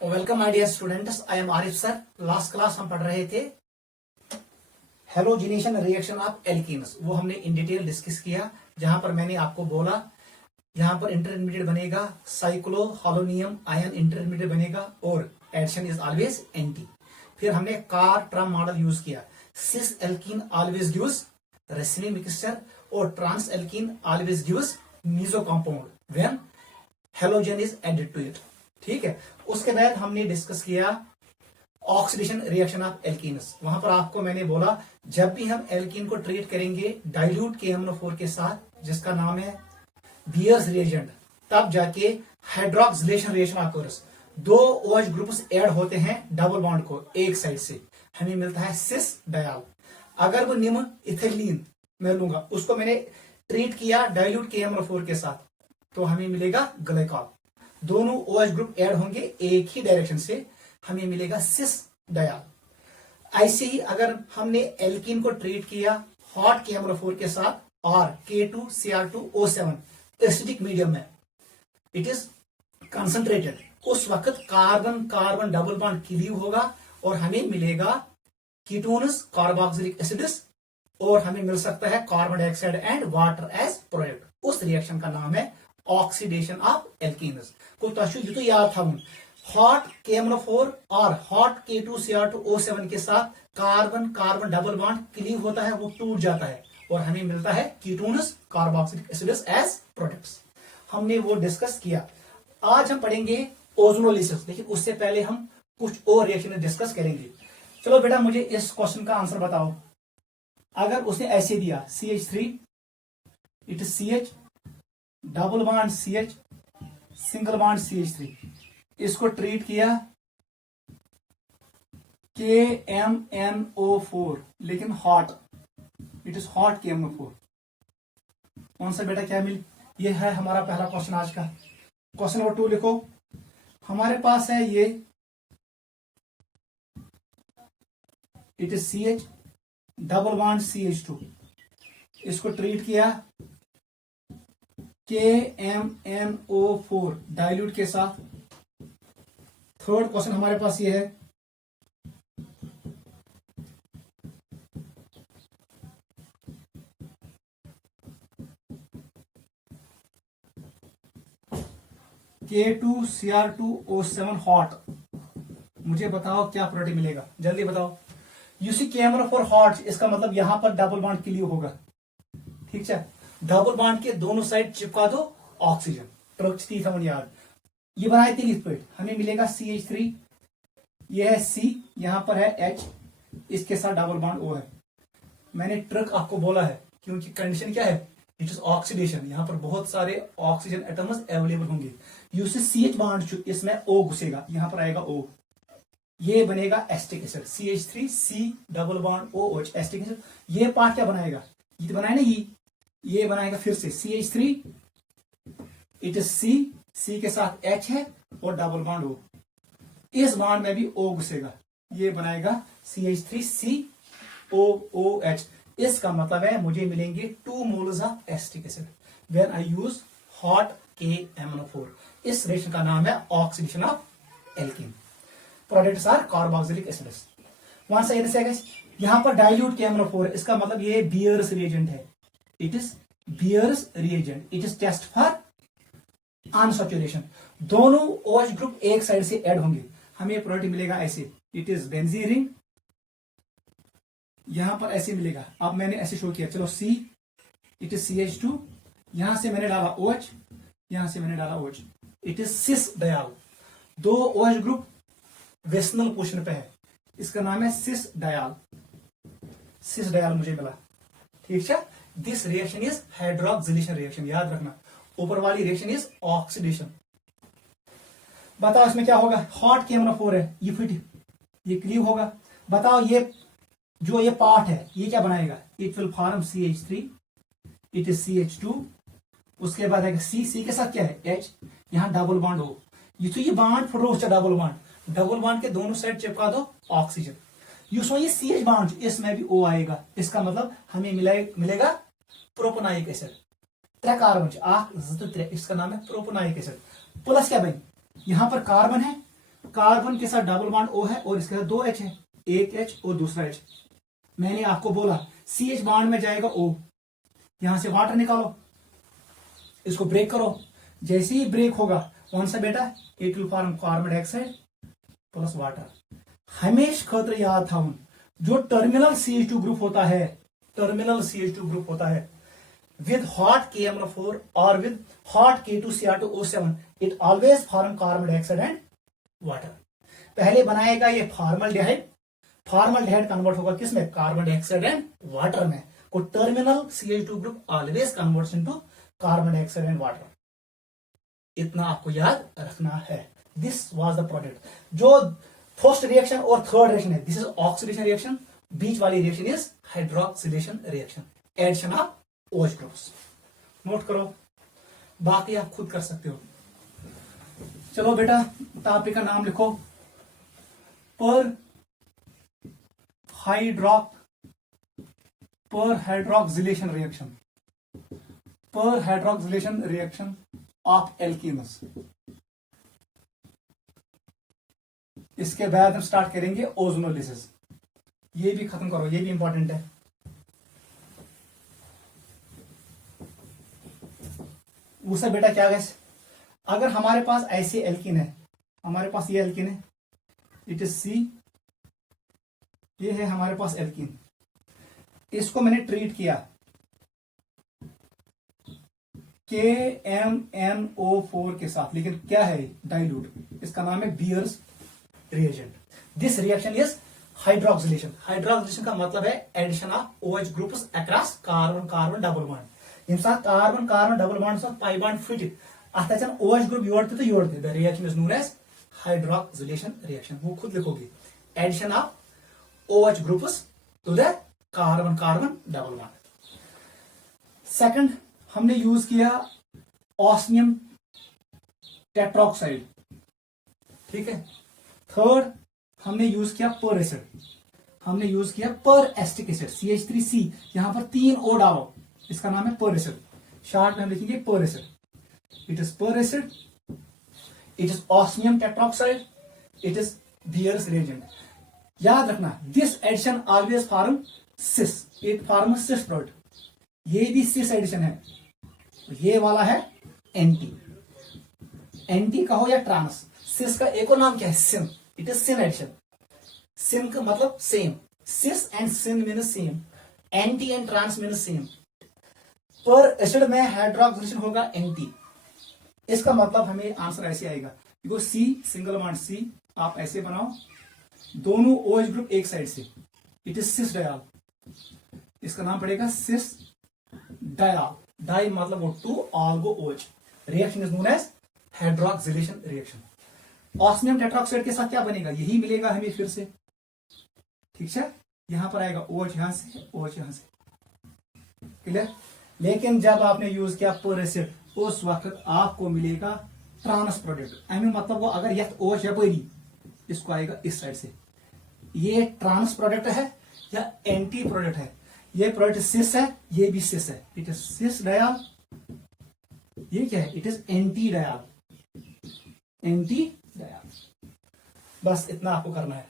Welcome my dear students, I am Arif sir. Last class हम पढ़ रहे थे हेलोजिनेशन रिएक्शन ऑफ एल्कीन्स। वो हमने इन डिटेल डिस्कस किया, जहां पर मैंने आपको बोला यहां पर इंटरमीडिएट बनेगा साइक्लो हालोनियम आयन इंटरमीडिएट बनेगा और एडिशन इज ऑलवेज एंटी। फिर हमने कार ट्राम मॉडल यूज किया। Cis alkene always gives racemic mixture और trans alkene always gives meso compound when halogen is added to it. ठीक है। उसके बाद हमने डिस्कस किया ऑक्सीडेशन रिएक्शन ऑफ एल्कीन्स। वहां पर आपको मैंने बोला जब भी हम एल्कीन को ट्रीट करेंगे डाइल्यूट KMnO4 के साथ, जिसका नाम है बियर्स रिएजेंट, तब जाके हाइड्रोक्सिलेशन रिएक्शन ऑकर्स। दो OH ग्रुप्स ऐड होते हैं डबल बॉन्ड को एक साइड से, हमें मिलता है सिस डायल। अगर वो निम्न इथिलीन मैं लूंगा, उसको मैंने ट्रीट किया डाइल्यूट KMnO4 के साथ, तो हमें मिलेगा ग्लाइकॉल। दोनों OH ग्रुप ऐड होंगे एक ही डायरेक्शन से, हमें मिलेगा सिस डायल। ऐसे ही अगर हमने एल्कीन को ट्रीट किया हॉट KMnO4 के साथ और K2Cr2O7 एसिडिक मीडियम में, इट इज कंसंट्रेटेड, उस वक्त carbon carbon double bond cleave होगा और हमें मिलेगा कीटोन्स कार्बोक्सिलिक एसिड्स, और हमें मिल सकता है carbon dioxide and water as product. उस रिएक्शन का नाम है ऑक्सीडेशन ऑफ एल्कीन्स। को तो याद था हॉट KMnO4 और हॉट K2Cr2O7 के साथ carbon carbon double bond cleave होता है, वो टूट जाता है और हमें मिलता है ketones carboxylic acids as products. हमने वो डिस्कस किया। आज हम पढ़ेंगे ओजोनोलिसिस, लेकिन उससे पहले हम कुछ और रिएक्शन डिस्कस करेंगे। चलो बेटा, मुझे इस क्वेश्चन का आंसर बताओ। अगर उसने ऐसे दिया CH3, it is CH double bond CH single bond CH3, इसको ट्रीट किया KMnO4 लेकिन hot, it is hot KMnO4। कौन सा बेटा क्या मिल, ये है हमारा पहला क्वेश्चन आज का। क्वेश्चन नंबर 2 लिखो। हमारे पास है ये, it is CH double bond CH2, इसको ट्रीट किया KMnO4 डाइल्यूट के साथ। थर्ड क्वेश्चन हमारे पास ये है, K2Cr2O7 हॉट। मुझे बताओ क्या प्रोडक्ट मिलेगा, जल्दी बताओ। यूसी KMnO4 हॉट, इसका मतलब यहां पर डबल बॉन्ड क्लीव होगा। ठीक है, डबल बॉन्ड के दोनों साइड चिपका दो ऑक्सीजन, ट्रक्चती था याद। ये बनाए थे लिपिड, हमें मिलेगा CH3, ये है C, यहां पर है H, इसके साथ डबल बॉन्ड O है। मैंने ट्रक आपको बोला है क्योंकि कंडीशन क्या है, इट इज ऑक्सीडेशन। यहां पर बहुत सारे ऑक्सीजन एटम्स अवेलेबल होंगे। यूसी CH बॉन्ड, इसमें O घुसेगा, यहां पर आएगा O, ये बनेगा acetic acid CH3C double bond OH acetic acid. ये पार्ट क्या बनाएगा, ये बनाए ना, ये बनाएगा फिर से CH3, इट इज C के साथ H है और डबल बॉन्ड O, इस बॉन्ड में भी O घुसेगा, ये बनाएगा CH3COOH। इसका मतलब है मुझे मिलेंगे 2 moles of acetic acid when I use hot KMnO4। इस रिएक्शन का नाम है oxidation of alkene. Products are carboxylic acids. वहां से यहां पर डाइल्यूट KMnO4, इसका मतलब ये बियर्स रिएजेंट है, it is Baeyer's reagent, it is test for unsaturation. दोनों OH ग्रुप एक साइड से ऐड होंगे, हमें प्रोडक्ट मिलेगा ऐसे, इट इज बेंजीन, यहां पर ऐसे मिलेगा। अब मैंने ऐसे शो किया, चलो C, इट इज CH2, यहां से मैंने डाला OH, यहां से मैंने डाला OH, it is cis dial. दो OH ग्रुप वेस्नल पोजिशन पे है, इसका नाम है सिस डायल। सिस डायल मुझे मिला। ठीक है, this reaction is hydroxylation reaction, याद रखना। ऊपर वाली रिएक्शन इज ऑक्सीडेशन। बताओ इसमें क्या होगा, हॉट KMnO4 है, ये क्लीव होगा। बताओ ये जो ये पार्ट है ये क्या बनाएगा, it will form CH3, it is CH2, उसके बाद है C के साथ क्या है H, यहां डबल बॉन्ड O, ये बॉन्ड फुट डबल बॉन्ड के दोनों साइड चिपका दो ऑक्सीजन। ये CH बॉन्ड, इसमें भी O आएगा, इसका मतलब हमें मिलेगा प्रोपोनाइक एसिड। 3 कार्बन, इसका नाम है प्रोपोनाइक एसिड। प्लस क्या बनी, यहां पर कार्बन है कार्बन के साथ डबल बॉन्ड O है और इसके साथ 2 H है, एक H और दूसरा H। मैंने आपको बोला CH बॉन्ड में जाएगा O, यहां से वाटर निकालो, इसको ब्रेक करो। जैसे ही ब्रेक होगा कौन सा बेटा, it will form carbon dioxide plus water. हमेशा खतर याद था जो टर्मिनल CH2 ग्रुप होता है, टर्मिनल CH2 ग्रुप होता है with hot KMnO4 or with hot K2Cr2O7, it always form carbon dioxide and water। पहले बनाएगा ये फॉर्मल्डिहाइड, फॉर्मल्डिहाइड कन्वर्ट होगा किसमें, कार्बन डाइऑक्साइड एंड वाटर में। को terminal CH2 group always converts into carbon dioxide and water. इतना आपको याद रखना है। This was the product. जो फर्स्ट रिएक्शन और थर्ड रिएक्शन है, दिस इज ऑक्सीडेशन रिएक्शन, बीच वाली reaction is hydroxylation reaction, addition of OH groups. Note करो, बाकी आप खुद कर सकते हो। चलो बेटा टॉपिक का नाम लिखो, पर हाइड्रोक्सिलेशन रिएक्शन, पर हाइड्रोक्सिलेशन रिएक्शन ऑफ एल्कीन्स। इसके बाद हम स्टार्ट करेंगे ओजोनोलिसिस। ये भी खत्म करो, ये भी इंपॉर्टेंट है। उससे बेटा क्या गैस, अगर हमारे पास ऐसे एल्कीन है, हमारे पास ये एल्कीन है, इट इज C, ये है हमारे पास एल्कीन, इसको मैंने ट्रीट किया KMnO4 के साथ, लेकिन क्या है डाइल्यूट, इसका नाम है Baeyer's reagent. This reaction is hydroxylation. Hydroxylation का मतलब है addition of OH groups across carbon carbon double bond. यम साथ कार्बन कार्बन डबल बॉन्ड साथ पाई बॉन्ड फिट अत OH ग्रुप योड़ तो योड़ the reaction is known as hydroxylation reaction. वो खुद लिखोगे, addition of OH groups to the carbon carbon double bond. Second हमने यूज किया ऑस्मियम टेट्रोक्साइड, ठीक है। थर्ड हमने यूज किया पर एसिड, हमने यूज किया पर एस्टिक एसिड CH3C, यहां पर 3 O डालो, इसका नाम है पर एसिड, शॉर्ट में हम लिखेंगे peracid. It is peracid, it is osmium tetroxide, it is Baeyer's reagent. याद रखना this addition always form cis, it form cis product. ये भी सिस एडिशन है, ये वाला है एंटी, एंटी कहो या ट्रांस। सिस का एक और नाम क्या है, syn, it is syn addition. Syn का मतलब same, cis and syn mean same, anti and trans mean same. Peracid में हाइड्रोक्सिलेशन होगा एंटी, इसका मतलब हमें आंसर ऐसे आएगा, देखो C सिंगल बॉन्ड C, आप ऐसे बनाओ, दोनों OH ग्रुप एक साइड से, इट इज सिस डायल, इसका नाम पड़ेगा सिस डायल। डाई मतलब वो 2 ऑल्गो OH, reaction is known as hydroxylation reaction. Osmium tetroxide के साथ क्या बनेगा, यही मिलेगा हमें फिर से, ठीक है। यहां पर आएगा OH यहां से, OH यहां से, क्लियर। लेकिन जब आपने यूज किया पर एसिड, उस वक्त आपको मिलेगा ट्रांस प्रोडक्ट। आई मीन मतलब वो अगर यह OH यपरी, इसको आएगा इस साइड से, ये ट्रांस प्रोडक्ट है या एंटी प्रोडक्ट है। ये प्रोडक्ट सिस है, ये भी सिस है, इट इज सिस डायल। ये क्या है, it is anti dial, anti dial. बस इतना आपको करना है।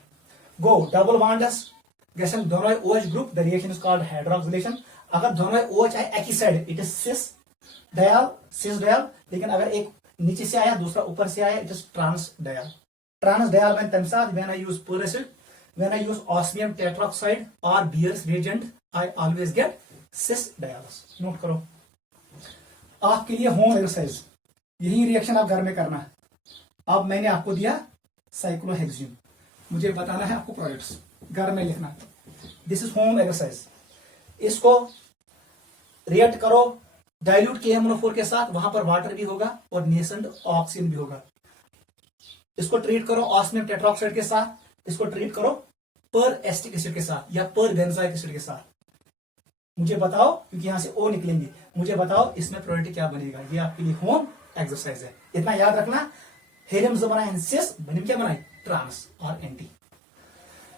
गो डबल बॉन्ड्स, जैसे दोनों OH group, the reaction is called hydroxylation. अगर दोनों OH आए एक ही side, it is cis diol, cis diol. लेकिन अगर एक नीचे से आया दूसरा ऊपर से आया, it is trans diol. Trans diol में तम साथ when I use peracid, when I use osmium tetroxide और Baeyer's reagent, I always get cis diols. Note करो, आपके लिए होम एक्सरसाइज, यही रिएक्शन आप घर में करना है। अब मैंने आपको दिया साइक्लोहेक्सिन, मुझे बताना है आपको प्रोडक्ट्स, घर में लिखना। This is home exercise. इसको रिएक्ट करो डाइल्यूट KMnO4 के साथ, वहां पर वाटर भी होगा और नेसेंट ऑक्सीजन भी होगा। इसको ट्रीट करो ऑस्मियम टेट्रोक्साइड के साथ, इसको ट्रीट करो पर एस्टिक एसिड के साथ या पर बेंजोइक एसिड के साथ। मुझे बताओ, क्योंकि यहां से O निकलेंगे, मुझे बताओ इसमें प्रोडक्ट क्या बनेगा। ये आपके लिए होम एक्सरसाइज है, इतना याद रखना। हेलियम जो बनाए सिस, बनिम क्या बनाए, ट्रांस और एंटी।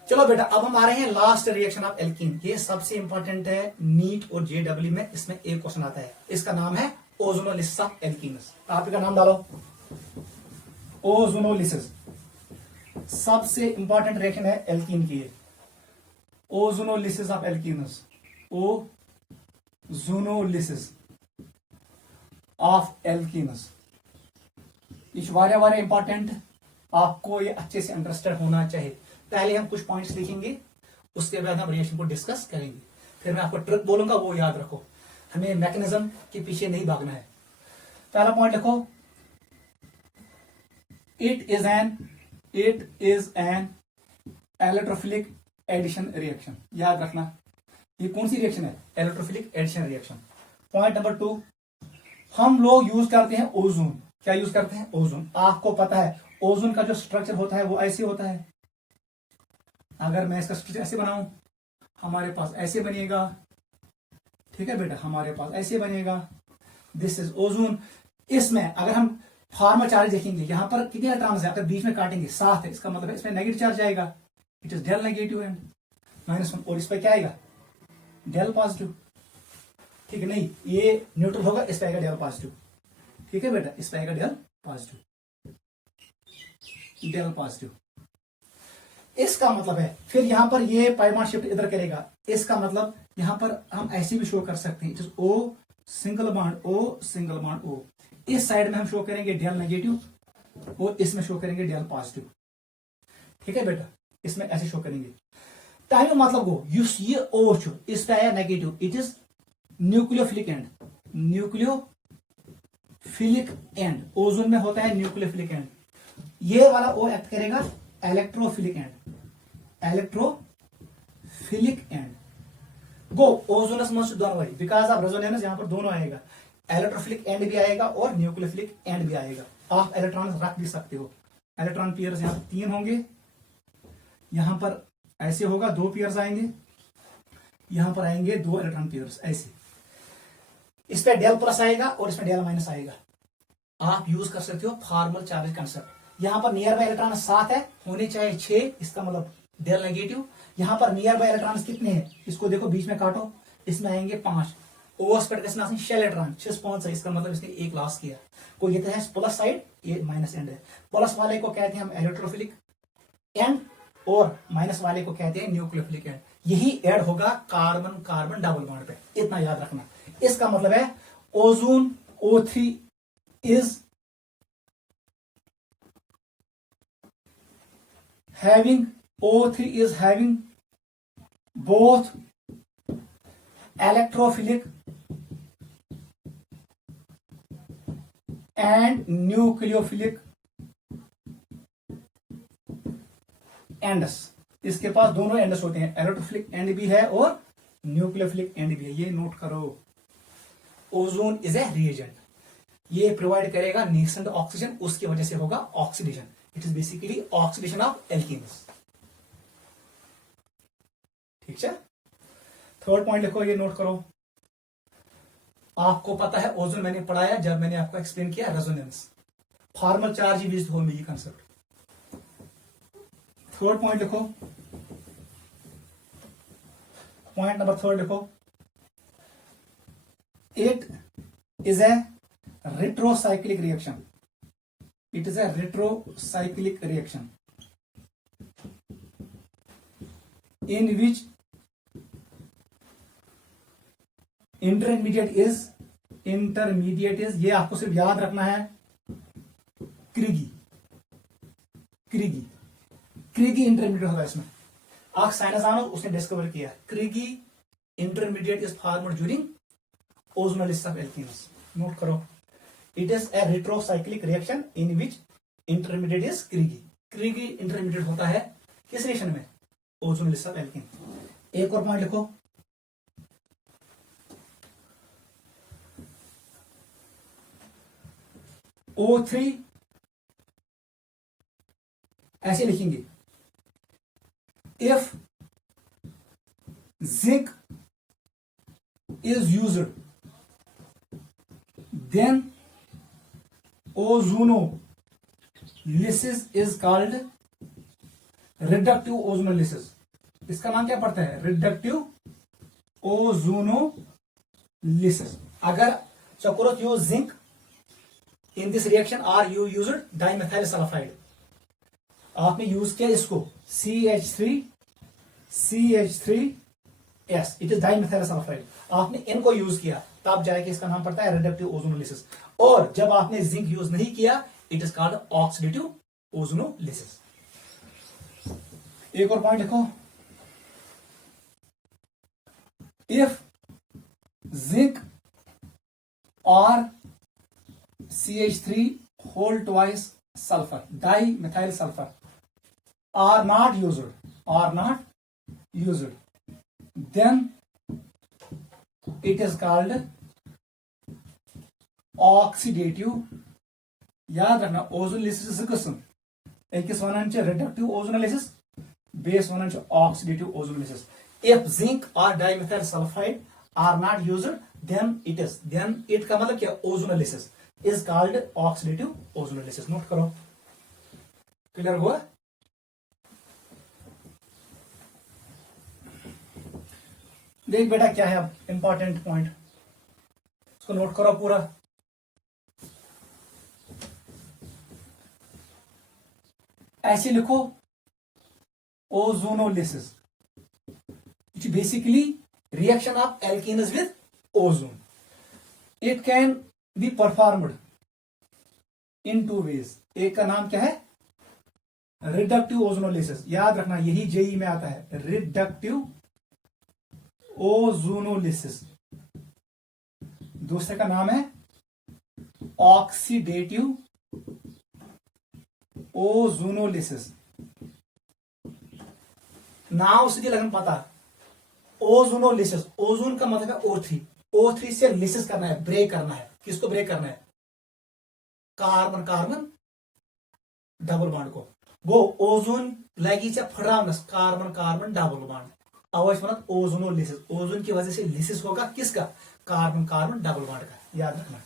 चलो बेटा अब हम आ रहे हैं लास्ट रिएक्शन ऑफ एल्कीन। ये सबसे इंपॉर्टेंट है, नीट और JEE में इसमें एक क्वेश्चन आता है। इसका नाम है ओजोनोलिसिस ऑफ एल्कीन्स। आप इसका नाम डालो, ओजोनोलिसिस। सबसे इंपॉर्टेंट रिएक्शन है एल्कीन की, ओजोनोलिसिस ऑफ एल्कीनस, ओजोनोलिसिस ऑफ एल्कीनस। ये वारिया इंपॉर्टेंट, आपको ये अच्छे से अंडरस्टैंड होना चाहिए। पहले हम कुछ पॉइंट्स लिखेंगे, उसके बाद हम रिएक्शन को डिस्कस करेंगे, फिर मैं आपको ट्रिक बोलूंगा, वो याद रखो, हमें मैकेनिज्म के पीछे नहीं भागना है। पहला पॉइंट लिखो, it is an electrophilic addition reaction. याद रखना, ये कौन सी रिएक्शन है? Electrophilic addition reaction. Point number 2, हम लोग यूज करते हैं ओजोन। क्या यूज करते हैं? ओजोन। आपको पता है ओजोन का जो स्ट्रक्चर होता है वो ऐसे होता है। अगर मैं इसका स्ट्रक्चर ऐसे बनाऊं, हमारे पास ऐसे बनेगा, ठीक है बेटा, हमारे पास ऐसे बनेगा। This is ozone. इसमें अगर हम फॉर्मल चार्ज देखेंगे, यहां पर कितने इलेक्ट्रॉन्स है, अगर बीच में काटेंगे 7 है, इसका मतलब है इसमें नेगेटिव चार्ज आएगा, it is del negative and -1, और इस पर क्या आएगा? Del positive. ठीक है, नहीं ये न्यूट्रल होगा, इस पर आएगा डेल पॉजिटिव। ठीक है बेटा, इस पर आएगा डेल पॉजिटिव, डेल पॉजिटिव। इसका मतलब है फिर यहां पर ये पाइमार शिफ्ट इधर करेगा, इसका मतलब यहां पर हम ऐसे भी शो कर सकते हैं, it is O single bond O single bond O. इस साइड में हम शो करेंगे डेल नेगेटिव और इसमें शो करेंगे डेल पॉजिटिव। ठीक है बेटा, इसमें ऐसे शो करेंगे। टाइम मतलब वो ये ओ इस पे आया negative, it is nucleophilic end, nucleophilic end. Ozone में होता है न्यूक्लियोफिलिक एंड। ये वाला ओ एक्ट करेगा इलेक्ट्रोफिलिक एंड, इलेक्ट्रोफिलिक एंड। गो ओजोनस मोस्ट दोनों वाली, बिकॉज ऑफ रेजोनेंस यहां पर दोनों आएगा, इलेक्ट्रोफिलिक एंड भी आएगा और न्यूक्लियोफिलिक एंड भी आएगा। आप इलेक्ट्रॉन रख भी सकते हो, इलेक्ट्रॉन पेयर्स यहां पर 3 होंगे, यहां पर ऐसे होगा 2 पेयर्स आएंगे, यहां पर आएंगे 2 इलेक्ट्रॉन पेयर्स ऐसे। इस पे डेल प्लस आएगा और इसमें डेल माइनस आएगा। आप यूज कर सकते हो फॉर्मल चार्ज कंसेप्ट। यहां पर नियर बाय इलेक्ट्रॉन 7 है, होने चाहिए 6, इसका मतलब डेल नेगेटिव। यहां पर नियर बाय इलेक्ट्रॉन कितने हैं? इसको देखो, बीच में काटो, इसमें आएंगे 5। ओवर स्प्रेड कैसे 6 इलेक्ट्रॉन, 6 5 है, इसका मतलब इसने 1 लॉस किया। कोई ये है प्लस साइड, ये माइनस एंड है। प्लस वाले को कहते हैं हम इलेक्ट्रोफिलिक एंड और माइनस वाले को कहते हैं न्यूक्लियोफिलिक एंड। यही ऐड होगा कार्बन कार्बन डबल बॉन्ड पे, इतना याद रखना। इसका मतलब है ozone O3 is having both electrophilic and nucleophilic ends. इसके पास दोनों एंड्स होते हैं, इलेक्ट्रोफिलिक एंड भी है और न्यूक्लियोफिलिक एंड भी है, ये नोट करो। ओजोन इज ए रिएजेंट, ये प्रोवाइड करेगा नेसेंट ऑक्सीजन, उसकी वजह से होगा oxidation. It is basically oxidation of alkenes. ठीक है, थर्ड पॉइंट लिखो, ये नोट करो। आपको पता है ओजोन मैंने पढ़ाया जब मैंने आपको एक्सप्लेन किया रेजोनेंस, फॉर्मल चार्ज यूज्ड होंगे ये कंसेप्ट। थर्ड पॉइंट लिखो, पॉइंट नंबर 3 लिखो, it is a retrocyclic reaction. It is a retrocyclic reaction in which intermediate is ये आपको सिर्फ याद रखना है, क्रिगी इंटरमीडिएट होगा इसमें। आक्साइनाजानो उसने डिस्कवर किया, Criegee intermediate is formed during ozonolysis of alkenes. Note करो, it is a retrocyclic reaction in which intermediate is Criegee intermediate होता है किस रिएक्शन में? Ozonolysis of alkene. एक और पॉइंट लिखो, O3 ऐसे लिखेंगे, if zinc is used then ozonolysis is called reductive ozonolysis। इसका नाम क्या पड़ता है? reductive ozonolysis। अगर suppose you use zinc in this reaction or you used dimethyl sulfide, आपने यूज किया इसको CH3S, it is dimethyl sulphide, आपने इनको यूज किया तब जाके इसका नाम पड़ता है रिडक्टिव ओजोनोलिसिस। और जब आपने जिंक यूज नहीं किया it is called oxidative ozonolysis. एक और पॉइंट लिखो, इफ जिंक और CH3 whole twice sulfur, dimethyl sulfur are not used, then it is called oxidative, याद रखना ozonolysis zı kısım, ekis वनान reductive ozonolysis, base वनान oxidative ozonolysis. If zinc or dimethyl sulfide are not used, then it का मतलब क्या, ozonolysis is called oxidative ozonolysis. Note करो, clear हुआ? देख बेटा क्या है अब इंपॉर्टेंट पॉइंट, इसको नोट करो पूरा। ऐसे लिखो ozonolysis, which is basically reaction of alkenes with ozone. It can be performed in two ways. एक का नाम क्या है, रिडक्टिव ओजोनोलिसिस, याद रखना यही जेई में आता है, रिडक्टिव ओजोनोलिसिस। दूसरे का नाम है ऑक्सीडेटिव ओजोनोलिसिस। नाम सीधे लगन पता, ओजोनोलिसिस, ओजोन का मतलब है O3, O3 से लिसिस करना है, ब्रेक करना है। किसको ब्रेक करना है, कार्बन कार्बन डबल बॉन्ड को। गो ओजोन लगी फुरावनस कार्बन कार्बन डबल बॉन्ड, अवश्य मतलब ओजोनोलिसिस, ओजोन की वजह से लिसिस होगा किसका, कार्बन कार्बन डबल बॉन्ड का, याद रखना है।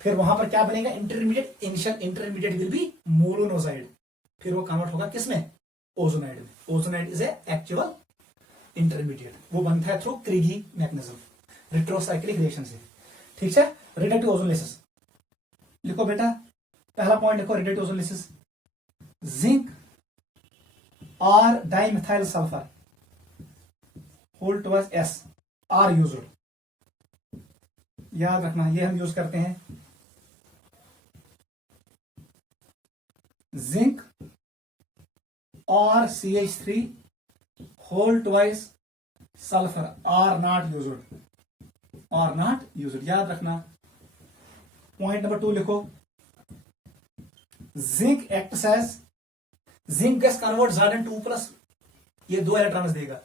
फिर वहां पर क्या बनेगा, intermediate, initial intermediate will be monocyte, फिर वो कन्वर्ट होगा किसमें, ओजोनाइड में। Ozonide is a actual intermediate, वो बनता है थ्रू क्रीगी मैकेनिज्म, रिट्रोसाइक्लिक रिएक्शन से। ठीक है, रिडक्टिव ओजोनोलिसिस लिखो बेटा, पहला पॉइंट लिखो, रिडक्टिव ओजोनोलिसिस, जिंक और dimethyl sulphur whole towards S are used, याद रखना ये हम यूज करते हैं। जिंक और CH3 whole twice sulfur are not used, याद रखना। पॉइंट नंबर 2 लिखो, zinc acts as, zinc gas convert Zn2+, ये 2 इलेक्ट्रॉन्स देगा,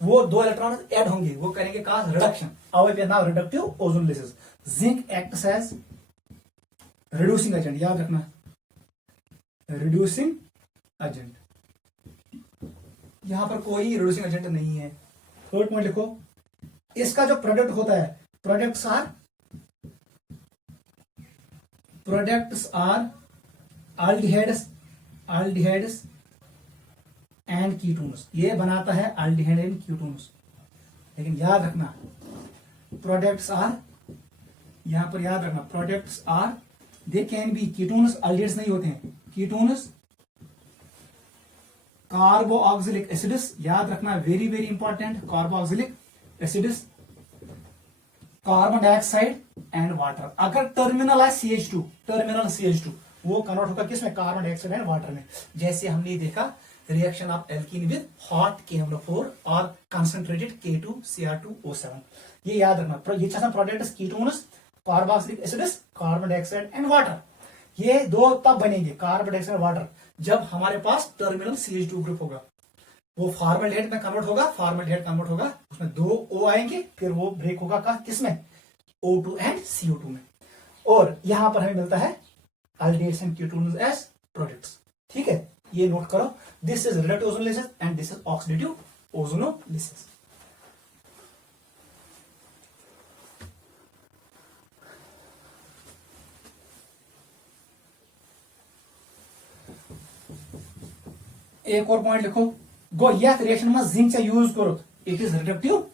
वो 2 इलेक्ट्रॉन्स ऐड होंगे, वो करेंगे का reduction, our now reductive ozonolysis. Zinc acts as reducing agent, याद रखना, रिड्यूसिंग एजेंट, यहां पर कोई रिड्यूसिंग एजेंट नहीं है। थर्ड पॉइंट लिखो, इसका जो प्रोडक्ट होता है, products are aldehydes and ketones, ये बनाता है aldehyde एंड कीटोन्स। लेकिन याद रखना प्रोडक्ट्स आर, यहां पर याद रखना products are, they can be ketones, aldehydes नहीं होते हैं, कीटोन्स, कार्बोक्सिलिक एसिड्स, याद रखना very very important, carboxylic acids, carbon dioxide and water. अगर टर्मिनल है CH2, टर्मिनल CH2, वो कन्वर्ट होगा किसमें, कार्बन डाइऑक्साइड एंड वाटर में। जैसे हमने देखा reaction of alkene with hot KMnO4 और कंसंट्रेटेड K2Cr2O7, ये याद रखना। ये products ketones, carboxylic acids, carbon dioxide and water, ये 2 तब बनेंगे, कार्बन डाइऑक्साइड वाटर, जब हमारे पास टर्मिनल CH2 ग्रुप होगा, वो फॉर्मल्डिहाइड में कन्वर्ट होगा, फॉर्मल्डिहाइड कन्वर्ट होगा, उसमें 2 O आएंगे, फिर वो ब्रेक होगा का किसमें, O2 एंड CO2 में, और यहां पर हमें मिलता है aldehydes and ketones as products। ठीक है, ये नोट करो, this is reductive ozonolysis and this is oxidative ozonolysis. एक और पॉइंट लिखो, गो यह रिएक्शन में जिंक से यूज करो, इट इज रिडक्टिव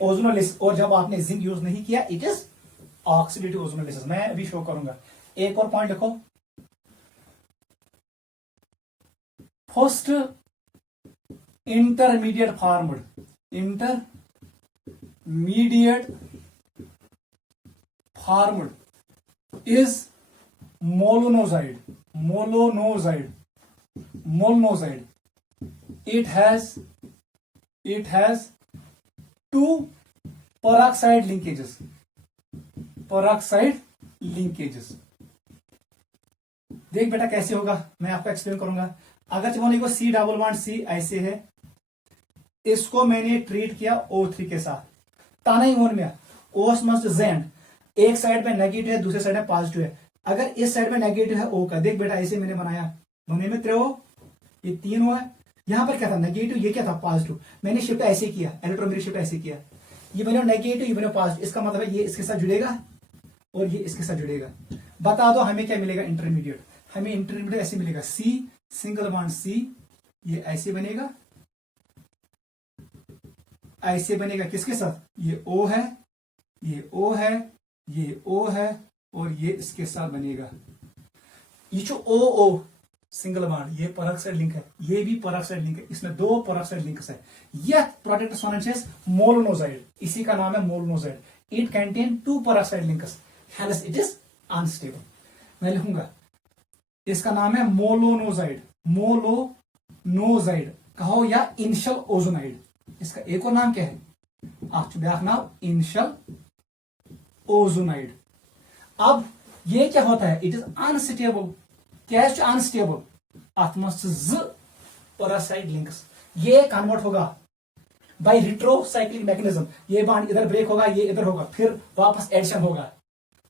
ओजोनोलिसिस, और जब आपने जिंक यूज नहीं किया इट इज ऑक्सीडेटिव ओजोनोलिसिस। मैं अभी शो करूंगा। एक और पॉइंट लिखो, first intermediate formed is molozonide. It has two peroxide linkages. देख बेटा कैसे होगा, मैं आपको एक्सप्लेन करूंगा. अगर बोले को C डबल बॉन्ड C ऐसे है, इसको मैंने ट्रीट किया O3 के साथ. ताना ही ओन में ओस मस्ट जेंड, एक साइड में नेगेटिव है, दूसरे साइड में पॉजिटिव है. अगर इस साइड में नेगेटिव है O का, देख बेटा ऐसे मैंने बनाया, दोनों में 3 O, ये 3 O है. यहां पर क्या था नेगेटिव, ये क्या था पॉजिटिव. मैंने शिफ्ट ऐसे किया, इलेक्ट्रोमेग्नेटिक शिफ्ट ऐसे किया, ये बने नेगेटिव, ये बने पॉजिटिव. इसका मतलब है ये इसके साथ जुड़ेगा और ये इसके साथ जुड़ेगा. बता दो हमें क्या मिलेगा इंटरमीडिएट. हमें इंटरमीडिएट ऐसे मिलेगा C सिंगल बॉन्ड C, ये ऐसे बनेगा, ऐसे बनेगा किसके साथ, ये O है, ये O है, ये O है और ये इसके साथ बनेगा. ये जो O सिंगल बॉन्ड, ये पेरोक्साइड लिंक है, ये भी पेरोक्साइड लिंक है. इसमें 2 पेरोक्साइड लिंक्स है. यह प्रोटेक्ट मोलोनोजाइड, इसी का नाम है molozonide. It contain 2 peroxide links, hence it is unstable. मैं लिखूंगा इसका नाम है मोलोनोजाइड कहो या इनिशियल ओजोनाइड. इसका एक और नाम क्या है, ब्याक नाम इनिशियल ओजोनाइड. अब ये क्या होता है, इट इज अनस्टेबल. क्या है अनस्टेबल, अतमस पेरोक्साइड लिंक्स. ये कन्वर्ट होगा बाय रिट्रोसाइक्लिक मैकेनिज्म. ये बॉन्ड इधर ब्रेक होगा, ये इधर होगा, फिर वापस एडिशन होगा.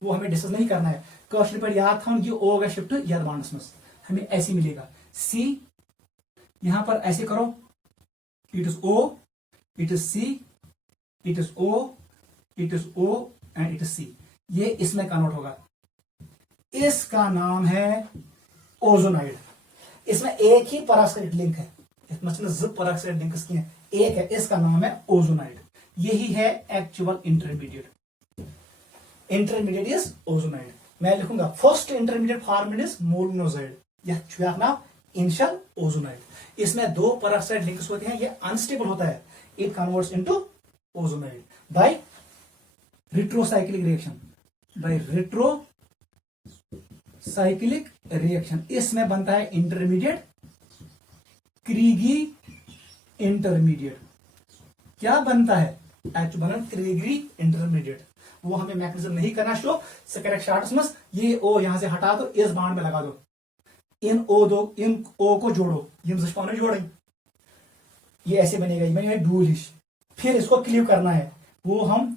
वो हमें डिस्कस नहीं करना है. क्वेश्चन पर याद था ये O होगा शिफ्ट या बॉन्ड्स में, हमें ऐसे मिलेगा. C यहां पर ऐसे करो, it is O, it is C, it is O, it is O and it is C. ये इसमें कन्वर्ट होगा. इसका नाम है ओजोनाइड. इसमें एक ही पेरोक्साइड लिंक है, इसमें पेरोक्साइड लिंक की है, एक है, इसका नाम है ओजोनाइड. यही है actual intermediate. Intermediate is ozonide. मैं लिखूंगा फर्स्ट इंटरमीडिएट फॉर्म इज मोलोनोजाइड, यह नाम इनिशियल ओजोनाइड. इसमें 2 पेरोक्साइड लिंक्स होते हैं, ये अनस्टेबल होता है. It converts into ozonide by retrocyclic reaction. इसमें बनता है इंटरमीडिएट, क्रीगी इंटरमीडिएट. क्या बनता है, क्रीगी इंटरमीडिएट. वो हमें मैकेनिज्म नहीं करना शो. करेक्ट शॉर्ट्स में ये O यहां से हटा दो, इस बॉन्ड में लगा दो, इन O को जोड़ो, ये जोड़ें, ये ऐसे बनेगा, ये बनेगा डूलिश. फिर इसको क्लीव करना है, वो हम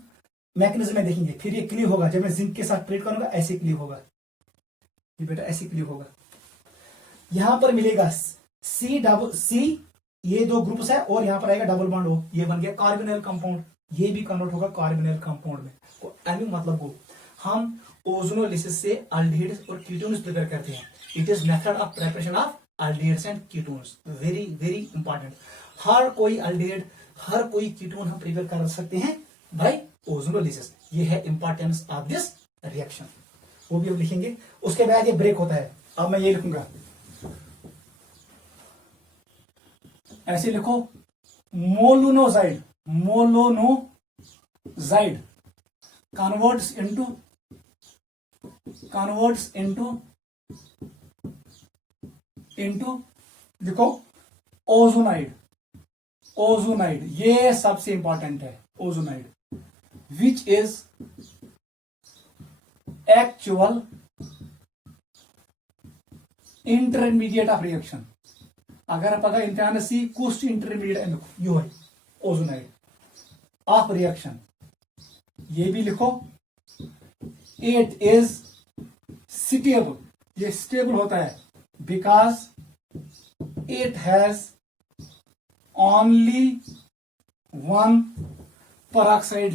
मैकेनिज्म में देखेंगे. फिर ये क्लीव होगा, जब मैं जिंक के साथ ट्रीट करूंगा ऐसे क्लीव होगा, ये बेटा ऐसे क्लीव होगा. यहां पर मिलेगा C, ये 2 ग्रुप्स है और यहां पर आएगा डबल बॉन्ड O, ये बन गया कार्बोनिल कंपाउंड. ये भी कन्वर्ट होगा कार्बोनिल कंपाउंड में. मतलब को हम ओजोनोलिसिस से अल्डिहाइड्स और कीटोन्स प्रिपेयर करते हैं. It is method of preparation of aldehydes and ketones. Very very important. हर कोई अल्डिहाइड, हर कोई कीटोन हम प्रिपेयर कर सकते हैं बाय ओजोनोलिसिस. ये है इंपॉर्टेंस ऑफ दिस रिएक्शन, वो भी हम लिखेंगे. उसके बाद ये ब्रेक होता है. अब मैं ये लिखूंगा, ऐसे लिखो मोलोनोजाइड converts into देखो ओजोनाइड. ये सबसे इंपॉर्टेंट है ozonide, which is actual intermediate of reaction. अगर आप इम्तिहान सी कुछ इंटरमीडिएट यो है ओजोनाइड ऑफ रिएक्शन, ये भी लिखो. इट इज स्टेबल, ये स्टेबल होता है because it has only 1 peroxide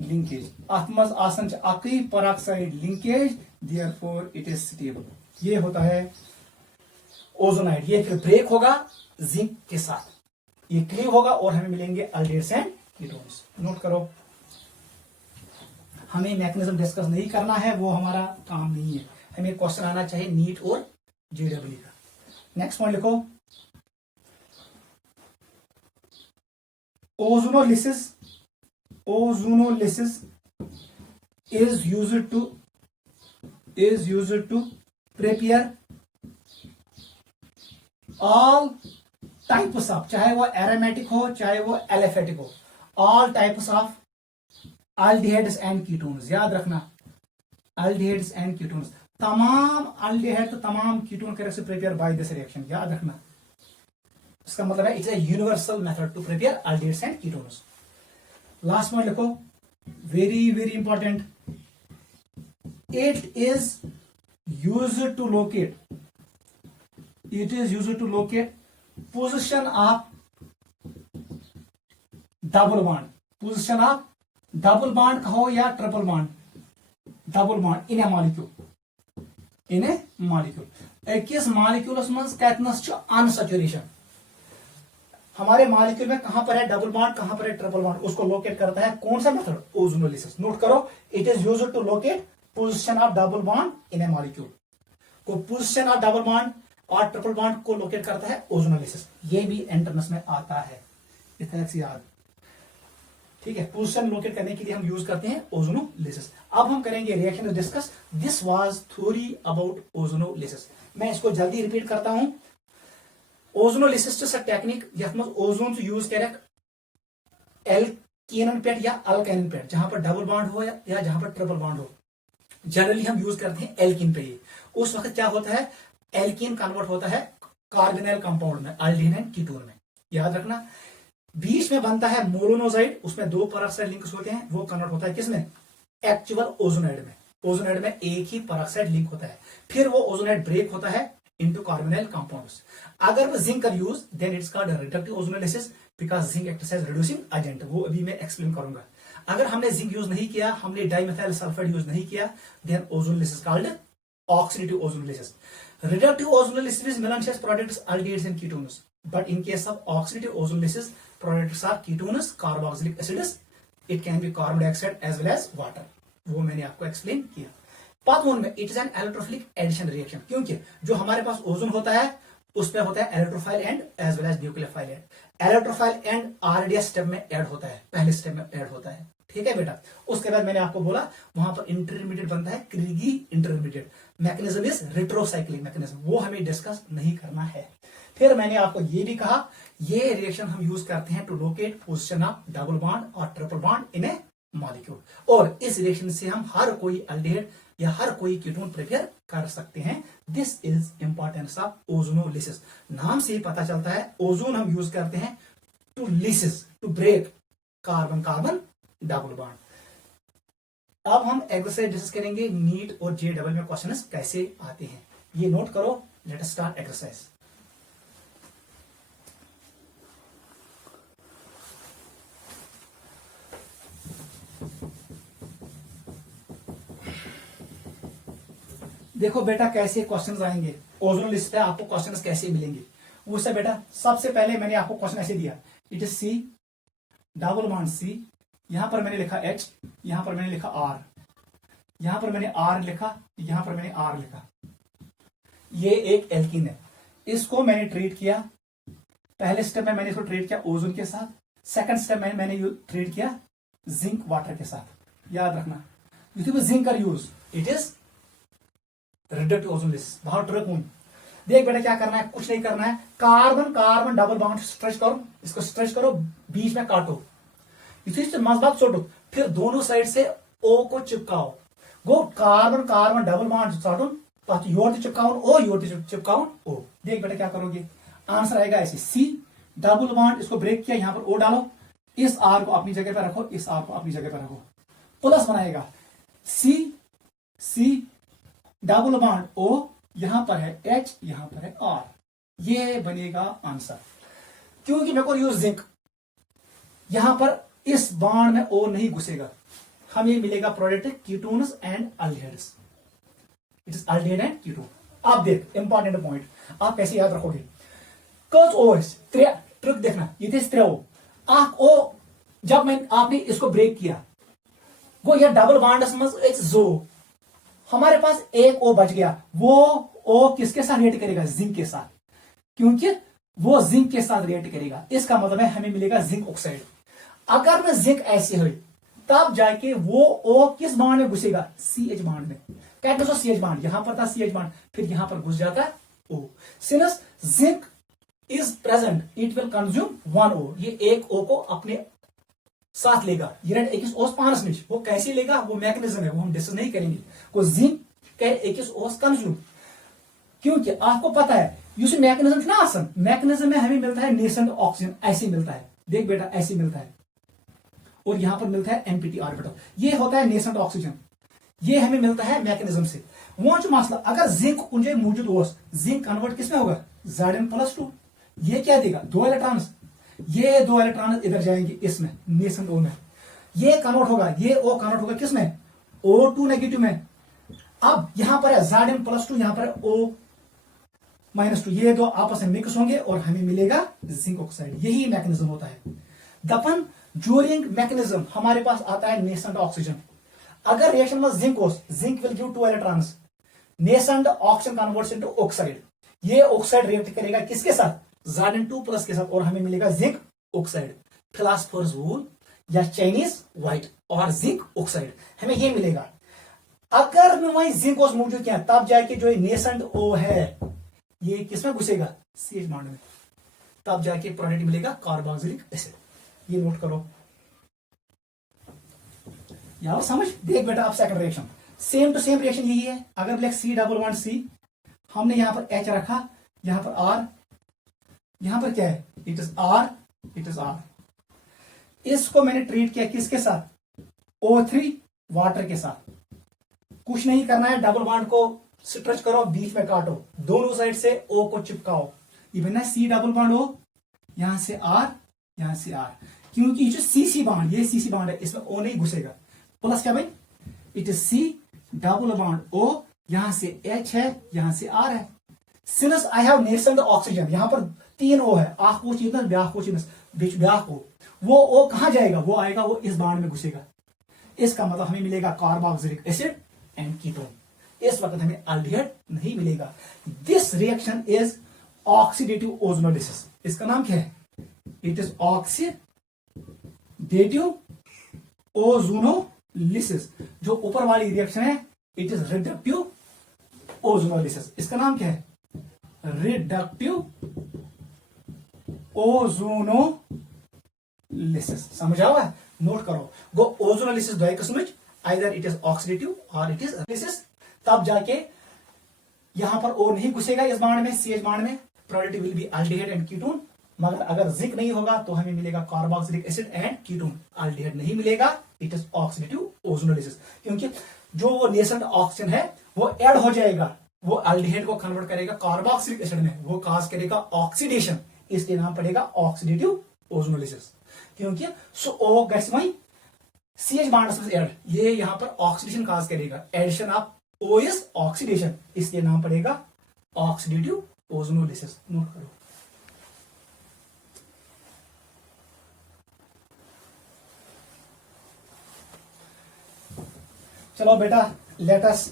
linkage. अत मज आसन अकई peroxide linkage, therefore it is stable. ये होता है ओजोनाइड. ये फिर ब्रेक होगा जिंक के साथ, ये क्लीव होगा और हमें मिलेंगे अल्डिहाइड्स एंड कीटोन्स. नोट करो, हमें मैकेनिज्म डिस्कस नहीं करना है, वो हमारा काम नहीं है. हमें क्वेश्चन आना चाहिए नीट और JEE का। नेक्स्ट पॉइंट लिखो, ozonolysis is used to prepare all types of, चाहे वो एरोमेटिक हो चाहे वो एलिफेटिक हो, all types of aldehydes and ketones। याद रखना, aldehydes and ketones, तमाम aldehyde तो तमाम कीटोन के से प्रिपेयर बाय दिस रिएक्शन। याद रखना, इसका मतलब है it's a universal method to prepare aldehydes and ketones। Last point लिखो, very very important, it is used to locate position of double bond, position of double bond कहो या triple bond, double bond in a molecule अकिस मॉलिक्यूलस मज कतनस unsaturation. हमारे molecule में कहां पर है डबल बॉन्ड, कहां पर है ट्रिपल बॉन्ड, उसको लोकेट करता है कौन सा मेथड, ओजोनोलिसिस। नोट करो, it is used to locate position of double bond in a molecule को, पोजीशन ऑफ डबल बॉन्ड और ट्रिपल बॉन्ड को लोकेट करता है ओजोनोलिसिस। ये भी एंट्रेंस में आता है, इस तरह से याद, ठीक है। पोजीशन लोकेट करने के लिए हम यूज करते हैं ओजोनोलिसिस। अब हम करेंगे reaction discuss. This was theory about ozonolysis. मैं इसको जल्दी रिपीट करता हूं। ओजोनोलिसिस टेक्निक यथ मज ओजोन यूज कर एल्कीन पे या अल्काइन पे, जहां पर डबल बॉन्ड हो या जहां पर ट्रिपल बॉन्ड हो। जनरली हम यूज करते हैं एल्कीन पे ही। उस वक्त क्या होता है, एल्कीन कन्वर्ट होता है कार्बोनिल कंपाउंड में, अल्डीन एंड कीटोन में। याद रखना, बीच में बनता है मोनोनोजाइड, उसमें 2 परऑक्साइड लिंक्स होते हैं, वो कन्वर्ट होता है किसमें, एक्चुअल ओजोनाइड में। ओजोनाइड में एक ही परऑक्साइड लिंक होता है, फिर वो ओजोनाइड ब्रेक होता है इनटू कार्बोनिल कंपाउंड्स। अगर वो zinc are use then it's called reductive ozonolysis because zinc acts as reducing agent. वो अभी मैं एक्सप्लेन करूंगा। अगर हमने जिंक यूज नहीं किया, हमने डाइमेथाइल सल्फाइड यूज नहीं किया, then ozonolysis called oxidative ozonolysis. Reductive ozonolysis is melanchous products, aldehydes and ketones. But in case of oxidative ozonolysis, products are ketones, carboxylic acids. It can be carbon dioxide as well as water. वो मैंने आपको explain किया। Part 1 में it is an electrophilic addition reaction, क्योंकि जो हमारे पास ozone होता है उसमें होता है electrophile end as well as nucleophile end. Electrophile end RDS step में ऐड होता है, पहले स्टेप में ऐड होता है, ठीक है बेटा। उसके बाद मैंने आपको बोला वहां पर इंटरमीडिएट बनता है, क्रीगी इंटरमीडिएट। मैकेनिज्म इज रेट्रोसाइक्लिंग मैकेनिज्म, वो हमें डिस्कस नहीं करना है। फिर मैंने आपको ये भी कहा, ये रिएक्शन हम यूज करते हैं to locate position of double bond और triple bond in a molecule. और इस रिएक्शन से हम हर कोई अल्डिहाइड या हर कोई कीटोन प्रिपेयर कर सकते हैं। This is importance of ozonolysis. नाम से ही पता चलता है ओजोन हम यूज करते हैं to lysis, to break carbon carbon double bond. अब हम एक्सरसाइज डिस्कस करेंगे, नीट और जे डबल में क्वेश्चंस कैसे आते हैं, ये नोट करो। Let us start exercise. देखो बेटा कैसे क्वेश्चंस आएंगे, ओजोनोलिसिस पे आपको क्वेश्चंस कैसे मिलेंगे। उससे बेटा सबसे पहले मैंने आपको क्वेश्चन ऐसे दिया, it is C double bond C, यहां पर मैंने लिखा H, यहां पर मैंने लिखा R, यहां पर मैंने R लिखा, यहां पर मैंने R लिखा। ये एक एल्कीन है, इसको मैंने ट्रीट किया। पहले स्टेप में मैंने इसको ट्रीट किया ओजोन के साथ, सेकंड स्टेप में मैंने ट्रीट किया जिंक वाटर के साथ। याद रखना, zinc are use it is reductive ozonolysis. बहुत ट्रिक हूं। देख बेटा क्या करना है, कुछ नहीं करना है, carbon carbon double bond stretch करो, इसको स्ट्रेच करो, बीच में काटो, इसे मजबूत छोड़ो, फिर दोनों साइड से ओ को चिपकाओ। गो कार्बन कार्बन डबल बॉन्ड साटून पत योर चिपकाउन ओ, योर चिपकाउन ओ। देख बेटा क्या करोगे, आंसर आएगा ऐसे, सी डबल बॉन्ड, इसको ब्रेक किया, यहां पर ओ डालो, इस आर को अपनी जगह पर रखो, इस आर को अपनी जगह पर रखो, प्लस बनाएगा सी सी डबल बॉन्ड ओ, यहां पर है H, यहां पर है R। ये बनेगा आंसर। क्योंकि मेरे को यूज जिंक, यहां पर इस बॉन्ड में O नहीं घुसेगा, हमें मिलेगा product ketones and aldehydes. It is aldehyde and ketone. आप देख इंपॉर्टेंट पॉइंट, आप कैसे याद रखोगे, कच ओ ट्रिक देखना, ये थे O, आप O जब आपने इसको ब्रेक किया, वो यह डबल बॉन्ड जो हमारे पास एक O बच गया, वो ओ किसके साथ रिएक्ट करेगा? जिंक के साथ, क्योंकि वो जिंक के साथ रिएक्ट करेगा। इसका मतलब है हमें मिलेगा जिंक ऑक्साइड। अगर मैं जिंक ऐसे हुई तब जाके वो ओ किस बाण में घुसेगा? CH बाण में। कैटोसो CH बाण, यहां पर था CH बाण, फिर यहां पर घुस जाता है O। Since zinc is present it will consume 1 O। ये एक O को अपने साथ लेगा। ये एक ओस पानस निश वो कैसे लेगा? वो मैकेनिज्म है, वो हम डिस्कस नहीं करेंगे। को जिंक के एक ओस कंज्यूम, क्योंकि आपको पता है ये मैकेनिज्म ना आसन मैकेनिज्म में हमें मिलता है नेसेंट ऑक्सीजन, ऐसे मिलता है। देख बेटा ऐसे मिलता है, और यहां पर मिलता है एमपीटी ऑर्बिटल। ये होता है नेसेंट ऑक्सीजन, ये हमें मिलता है मैकेनिज्म से। वो जो मसला अगर जिंक कुंजे मौजूद हो, जिंक कन्वर्ट किसमें होगा? Zn+2। ये क्या देगा? 2 इलेक्ट्रॉन। ये 2 इलेक्ट्रॉन इधर जाएंगे इसमें नेसेंट O में, ये कन्वर्ट होगा, ये O कन्वर्ट होगा किसमें? O2 नेगेटिव में। अब यहां पर है Zn+2, यहां पर है O-2, ये दो आपस में मिक्स होंगे और हमें मिलेगा जिंक ऑक्साइड। यही मैकेनिज्म होता है। दफन ड्यूरिंग मैकेनिज्म हमारे पास आता है नेसेंट ऑक्सीजन। अगर रिएक्शन में जिंक हो, zinc will give 2 electrons, nascent oxygen converts into oxide. ये ऑक्साइड रिएक्ट करेगा किसके साथ? Zn2+ के साथ, और हमें मिलेगा जिंक ऑक्साइड। फिलासफर्स वूल या चाइनीज व्हाइट और जिंक ऑक्साइड, हमें ये मिलेगा। अगर में वही जिंक मौजूद किया तब जाके जो नेसेंट O है ये किसमें घुसेगा? CH बांड में, तब जाके प्रोडक्ट मिलेगा कार्बोक्सिलिक एसिड। ये नोट करो यार, समझ। देख बेटा अब second reaction, same to same reaction यही है। अगर ब्लैक C+1C, हमने यहां पर H रखा, यहां पर R, यहां पर क्या है? It is R। इसको मैंने ट्रीट किया किसके साथ? O3 वाटर के साथ। कुछ नहीं करना है, डबल बॉन्ड को स्ट्रेच करो, बीच में काटो, दोनों साइड से O को चिपकाओ। ये बना C+O, यहां से R, यहां से R, क्योंकि जो CC बॉन्ड, ये CC बॉन्ड है, इसमें O नहीं घुसेगा। प्लस क्या भाई? इट इज C+O, यहां से H है, यहां से R है। Since I have nascent oxygen, यहां पर 3 O है, आख को चीज ब्याह को चीज बीच ब्याह को, वो O कहां जाएगा? वो आएगा, वो इस बाण में घुसेगा। इसका मतलब हमें मिलेगा कार्बोक्सिलिक एसिड एंड कीटोन। इस वक्त हमें अल्डिहाइड नहीं मिलेगा। This reaction is oxidative ozonolysis. इसका नाम क्या है? It is oxidative ozonolysis. जो ऊपर वाली रिएक्शन है इट इज रिडक्टिव ओजोनोलिसिस। इसका नाम क्या है? Reductive ozonolysis. समझ आवा? नोट करो। गो ओजोनोलिसिस दो किस्म, आइदर इट इज ऑक्सीडेटिव और इट इज लिसिस। तब जाके यहां पर O नहीं घुसेगा इस बाण में, CH बाण में, product will be aldehyde and ketone. मगर अगर जिंक नहीं होगा तो हमें मिलेगा carboxylic acid and ketone. Aldehyde नहीं मिलेगा, इट इज ऑक्सीडेटिव ओजोनोलिसिस, क्योंकि जो वो नेसेंट ऑक्सीजन है वो ऐड हो जाएगा, वो अल्डिहाइड को कन्वर्ट करेगा कार्बोक्सिलिक एसिड में, वो काज करेगा ऑक्सीडेशन, इसलिए नाम पड़ेगा ऑक्सीडेटिव ओजोनोलिसिस। क्योंकि O गैस वही CH बांड ऐड, ये यहां पर ऑक्सीडेशन काज करेगा, addition of O is oxidation, इसलिए नाम पड़ेगा ऑक्सीडेटिव ओजोनोलिसिस। नोट करो। चलो बेटा, let us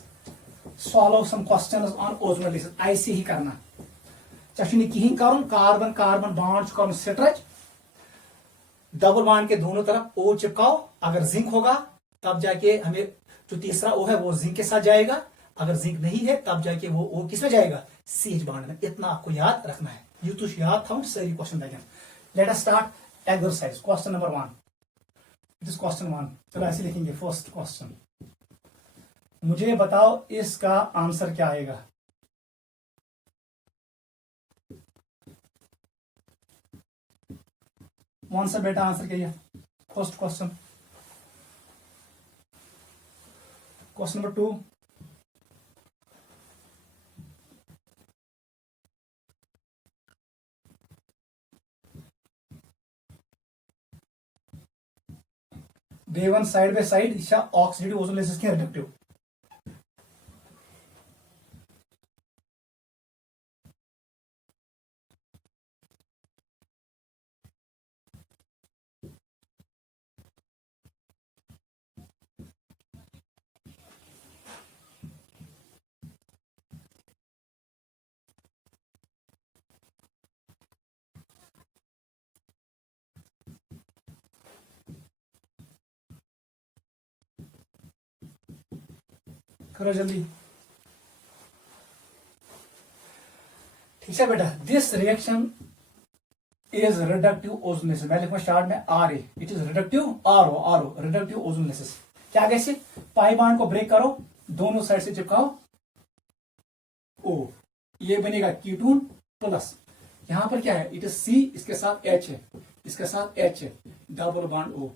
solve some questions on ozonolysis. ऐसे ही करना चाहिए, कहीं करूं कार्बन कार्बन बॉन्ड कर स्ट्रेच, डबल बॉन्ड के दोनों तरफ O चिपकाओ। अगर जिंक होगा तब जाके हमें जो तीसरा O है वो जिंक के साथ जाएगा, अगर जिंक नहीं है तब जाके वो O किसमें जाएगा? CH बॉन्ड में। इतना आपको याद रखना है, यू तो याद था सारी क्वेश्चन लगे। Let us start exercise question number 1। It is question 1। चलो ऐसे लिखेंगे, फर्स्ट क्वेश्चन, मुझे बताओ इसका आंसर क्या आएगा। कौन सा बेटा आंसर क्या है? First question. Question number 2, B1 side by side oxidative ozonolysis के रिडक्टिव। करो जल्दी। ठीक है बेटा, this reaction is reductive ozonolysis. मैं लिखूंगा स्टार्ट में R A, it is reductive R O reductive ozonolysis. क्या कैसे? पाई बॉन्ड को ब्रेक करो, दोनों साइड से चिपकाओ ओ, ये बनेगा कीटोन प्लस, यहां पर क्या है, इट इज सी, इसके साथ एच है, इसके साथ एच है, डबल बॉन्ड ओ,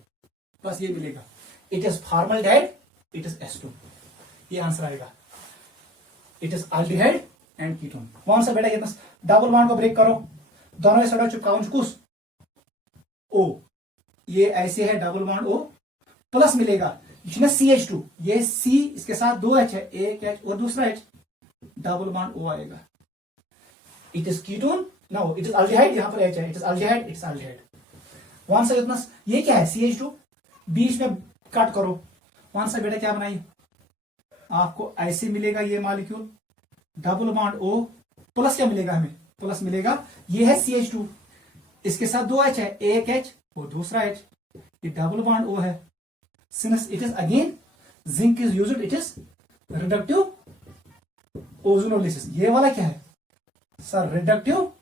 बस ये मिलेगा। It is formaldehyde, it is H2, ये आंसर आएगा। It is aldehyde and ketone. कौन सा बेटा? ये डबल बॉन्ड को ब्रेक करो, दोनों साइड चिपकाओ कुछ ओ, ये ऐसे है डबल बॉन्ड ओ, प्लस मिलेगा CH2, ये C, इसके साथ दो H है, एक H और दूसरा H, डबल बॉन्ड O आएगा। It is ketone, no it is aldehyde, यहां पर H है, it is aldehyde, it's aldehyde. वन सा इतना, ये क्या है CH2, बीच में कट करो, वन सा बेटा क्या बनाइए, आपको ऐसे मिलेगा ये molecule, double bond O plus क्या मिलेगा हमें, प्लस मिलेगा, ये है CH2, इसके साथ दो H है, एक H और दूसरा H, ये डबल बॉन्ड O है। Since it is again zinc is used, it is reductive ozonolysis. ये वाला क्या है सर? Reductive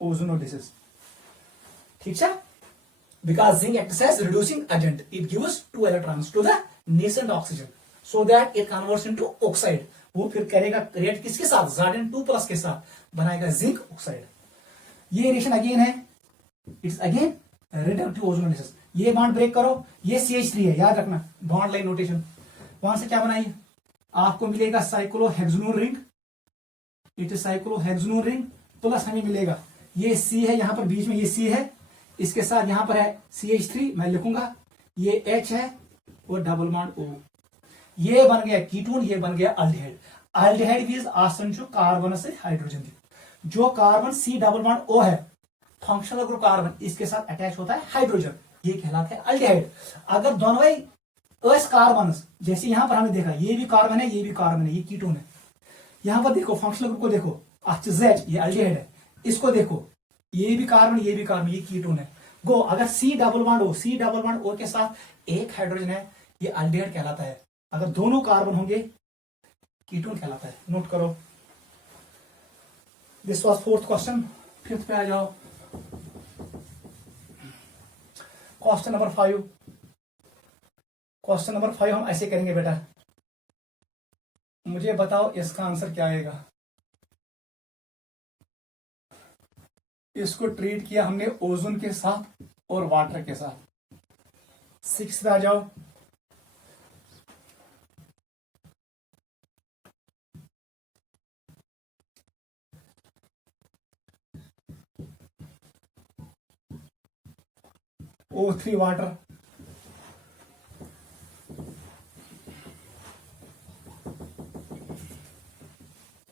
ozonolysis. ठीक है, because zinc acts as reducing agent, it gives 2 electrons to the nascent oxygen so that it converts into oxide। वो फिर करेगा react किसके साथ? Zn 2+ के साथ, बनाएगा जिंक ऑक्साइड। ये रिएक्शन अगेन है, इट्स अगेन रिडक्टिव ओजोनोलिसिस। ये बॉन्ड ब्रेक करो, ये CH3 है, याद रखना बॉन्ड लाइन नोटेशन। वहां से क्या बनाइए, आपको मिलेगा cyclohexanone ring, it is cyclohexanone ring, plus हमें मिलेगा ये C है, यहां पर बीच में ये C है, इसके साथ यहां पर है CH3, मैं लिखूंगा ये H है और डबल बॉन्ड O, ये बन गया कीटोन, ये बन गया एल्डिहाइड। एल्डिहाइड इज आसन जो कार्बन से हाइड्रोजन दी, जो carbon C double bond O है, फंक्शनल ग्रुप कार्बन, इसके साथ अटैच होता है हाइड्रोजन, ये कहलाता है एल्डिहाइड। अगर दोनों ही एस कार्बन, जैसे यहां पर हमने देखा, ये भी कार्बन है, ये भी कार्बन है, ये कीटोन है। यहां पर देखो फंक्शनल ग्रुप को देखो, Z, ये एल्डिहाइड है, इसको देखो, ये भी कार्बन, ये भी कार्बन, ये कीटोन है। गो, अगर C डबल बॉन्ड O के साथ एक हाइड्रोजन है, ये एल्डिहाइड कहलाता है। अगर दोनों कार्बन होंगे, कीटोन कहलाता है। नोट करो, this was 4th question. 5th पे आ जाओ, क्वेश्चन नंबर 5। क्वेश्चन नंबर 5 हम ऐसे करेंगे बेटा, मुझे बताओ इसका आंसर क्या आएगा। इसको ट्रीट किया हमने ओजोन के साथ और वाटर के साथ। 6 पे आ जाओ, O3 वाटर,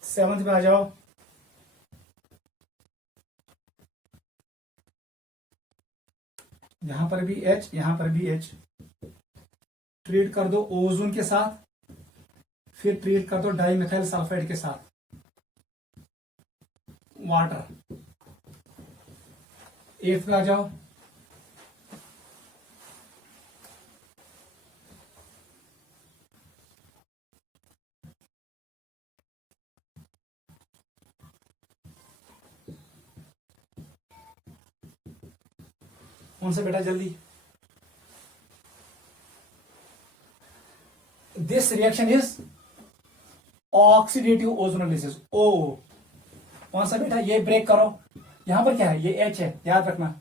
7th पे आ जाओ, यहां पर भी H, यहां पर भी H, ट्रीट कर दो ओजोन के साथ, फिर ट्रीट कर दो डाइमिथाइल सल्फाइड के साथ, वाटर। 8th पे आ जाओ, कौन सा बेटा जल्दी। This reaction is oxidative ozonolysis, O। कौन सा बेटा, ये ब्रेक करो, यहां पर क्या है, ये H है, याद रखना।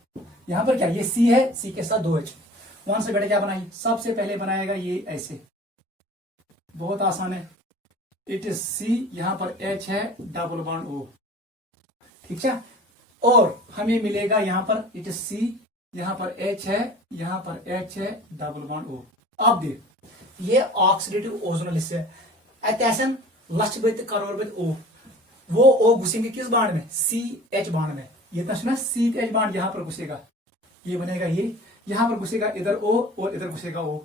यहां पर क्या, ये C है, C के साथ 2 H। कौन सा बेटा क्या बनाइए, सबसे पहले बनाएगा ये ऐसे, बहुत आसान है, इट इज C, यहां पर H है, डबल बॉन्ड O। ठीक है, और हमें मिलेगा यहां पर इट इज C, यहां पर H है, यहां पर H है, डबल बॉन्ड O। अब देख, ये ऑक्सीडेटिव ओजोनोलिसिस है। अतैसन लक्ष्य बेत करोड़ बेत O, वो O घुसेंगे किस बांड में, CH बांड में। ये तो सुना, CH बांड यहां पर घुसेगा, ये बनेगा ये, यहां पर घुसेगा इधर O और इधर घुसेगा O।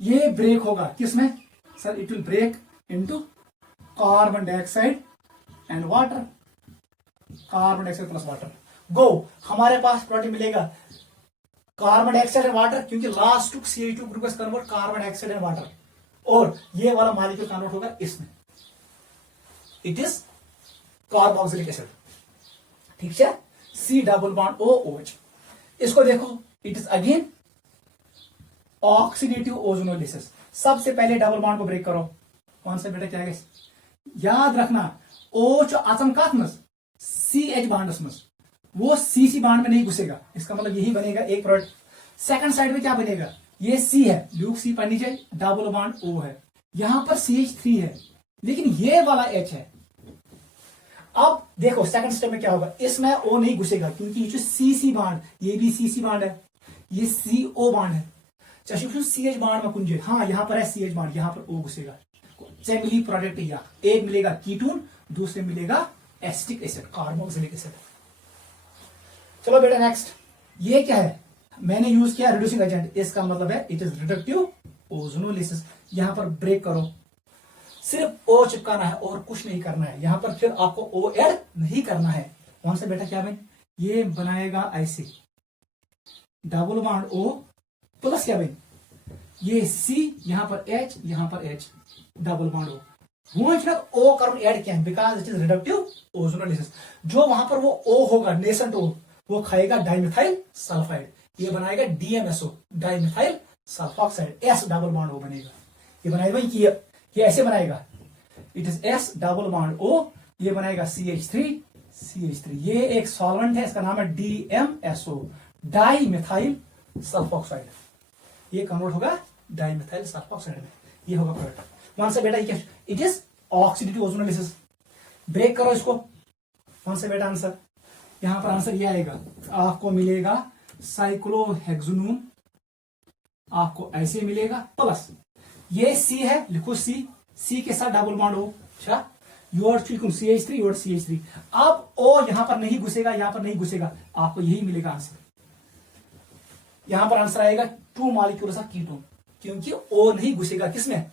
ये ब्रेक होगा किसमें sir, it will break into carbon dioxide and water, carbon dioxide plus water. गो, हमारे पास प्रोडक्ट मिलेगा कार्बन डाइऑक्साइड एंड वाटर, क्योंकि last two CH2 group convert carbon dioxide and water. और ये वाला मॉलिक्यूल कन्वर्ट होगा इसमें, इट इज कार्बोक्सिलिक एसिड। ठीक है, C डबल बॉन्ड OH। इसको देखो, it is again oxidative ozonolysis. सबसे पहले डबल बॉन्ड को ब्रेक करो। कौन सा बेटा, क्या गैस? याद रखना, OH अचम कत मज CH बॉन्डस मज, वो CC बॉन्ड में नहीं घुसेगा। इसका मतलब यही बनेगा एक प्रोडक्ट। सेकंड साइड में क्या बनेगा? ये C है, ल्यूक C पढ़नी चाहिए, डबल बॉन्ड O है, यहां पर CH3 है, लेकिन ये वाला H है। अब देखो सेकंड स्टेप में क्या होगा, इसमें O नहीं घुसेगा क्योंकि ये जो CC बॉन्ड, ये भी CC बॉन्ड है, ये CO बॉन्ड है। चाहे CH बॉन्ड में कुंजे, हाँ यहां पर है CH बॉन्ड, यहां पर O घुसेगा। मिली प्रोडक्ट या एक मिलेगा कीटोन, दूसरे मिलेगा एसिटिक एसिड, कार्बोक्सिलिक एसिड। चलो बेटा नेक्स्ट, ये क्या है? मैंने यूज किया रिड्यूसिंग एजेंट, इसका मतलब है इट इज रिडक्टिव ओजोनोलिसिस। यहां पर ब्रेक करो, सिर्फ O चिपकाना है और कुछ नहीं करना है। यहां पर फिर आपको O ऐड नहीं करना है। कौन सा बेटा, क्या बन, ये बनाएगा ऐसे डबल बॉन्ड O प्लस क्या बन, ये C, यहां पर H, यहां पर H, डबल बॉन्ड O। वो O कर ऐड किया because it is reductive ozonolysis. जो वहां पर वो O होगा, नेसेंट O, वो खाएगा डाइमिथाइल सल्फाइड, ये बनाएगा DMSO, dimethyl sulphoxide, S double bond O बनेगा। ये बनाएगा भाई कि ये ऐसे बनाएगा, it is S double bond O, ये बनाएगा CH3। ये एक सॉल्वेंट है, इसका नाम है DMSO, डाइमिथाइल सल्फॉक्साइड। ये कन्वर्ट होगा डाइमिथाइल सल्फॉक्साइड में, ये होगा प्रोडक्ट। कौन सा बेटा, ये it is oxidative ozonolysis. Break करो इसको। कौन सा बेटा आंसर, यहां पर आंसर ये आएगा, आपको मिलेगा साइक्लोहेक्सोनून, आपको ऐसे मिलेगा, प्लस ये C है, लिखो C के साथ डबल बॉन्ड O। अच्छा, योर CH3, योर CH3। अब O यहां पर नहीं घुसेगा, यहां पर नहीं घुसेगा, आपको यही मिलेगा आंसर। यहां पर आंसर आएगा 2 मॉलिक्यूल्स ऑफ कीटोन, क्योंकि O नहीं घुसेगा किसमें,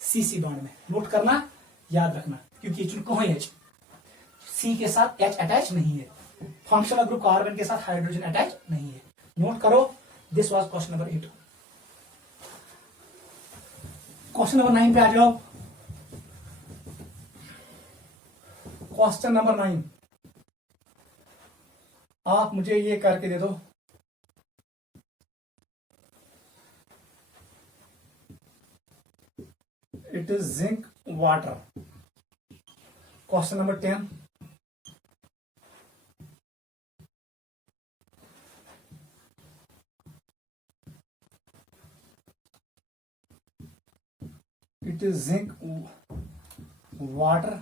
CC बॉन्ड में। नोट करना, याद रखना, क्योंकि कौन H, C के साथ H अटैच नहीं है, फंक्शनल ग्रुप कार्बन के साथ हाइड्रोजन अटैच नहीं है। नोट करो, this was question number 8। Question number 9 पे आ जाओ। क्वेश्चन नंबर 9, आप मुझे ये करके दे दो, it is zinc water. Question number 10, it is zinc water,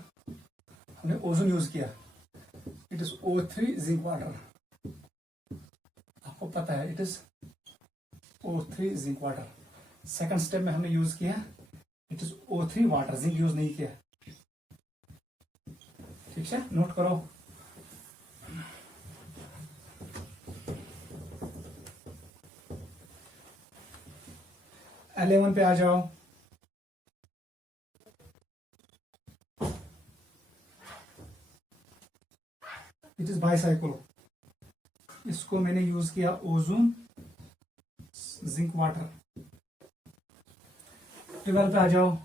हमने ओजोन यूज किया, it is O3 zinc water. आपको पता है it is O3 zinc water. Second step में हमने यूज किया, it is O3 water, zinc use नहीं किया। ठीक है, नोट करो। L11 पे आ जाओ। इट इज बाइसाइक्लो, इसको मैंने यूज किया ओजोन जिंक वाटर। 12 पे आ जाओ।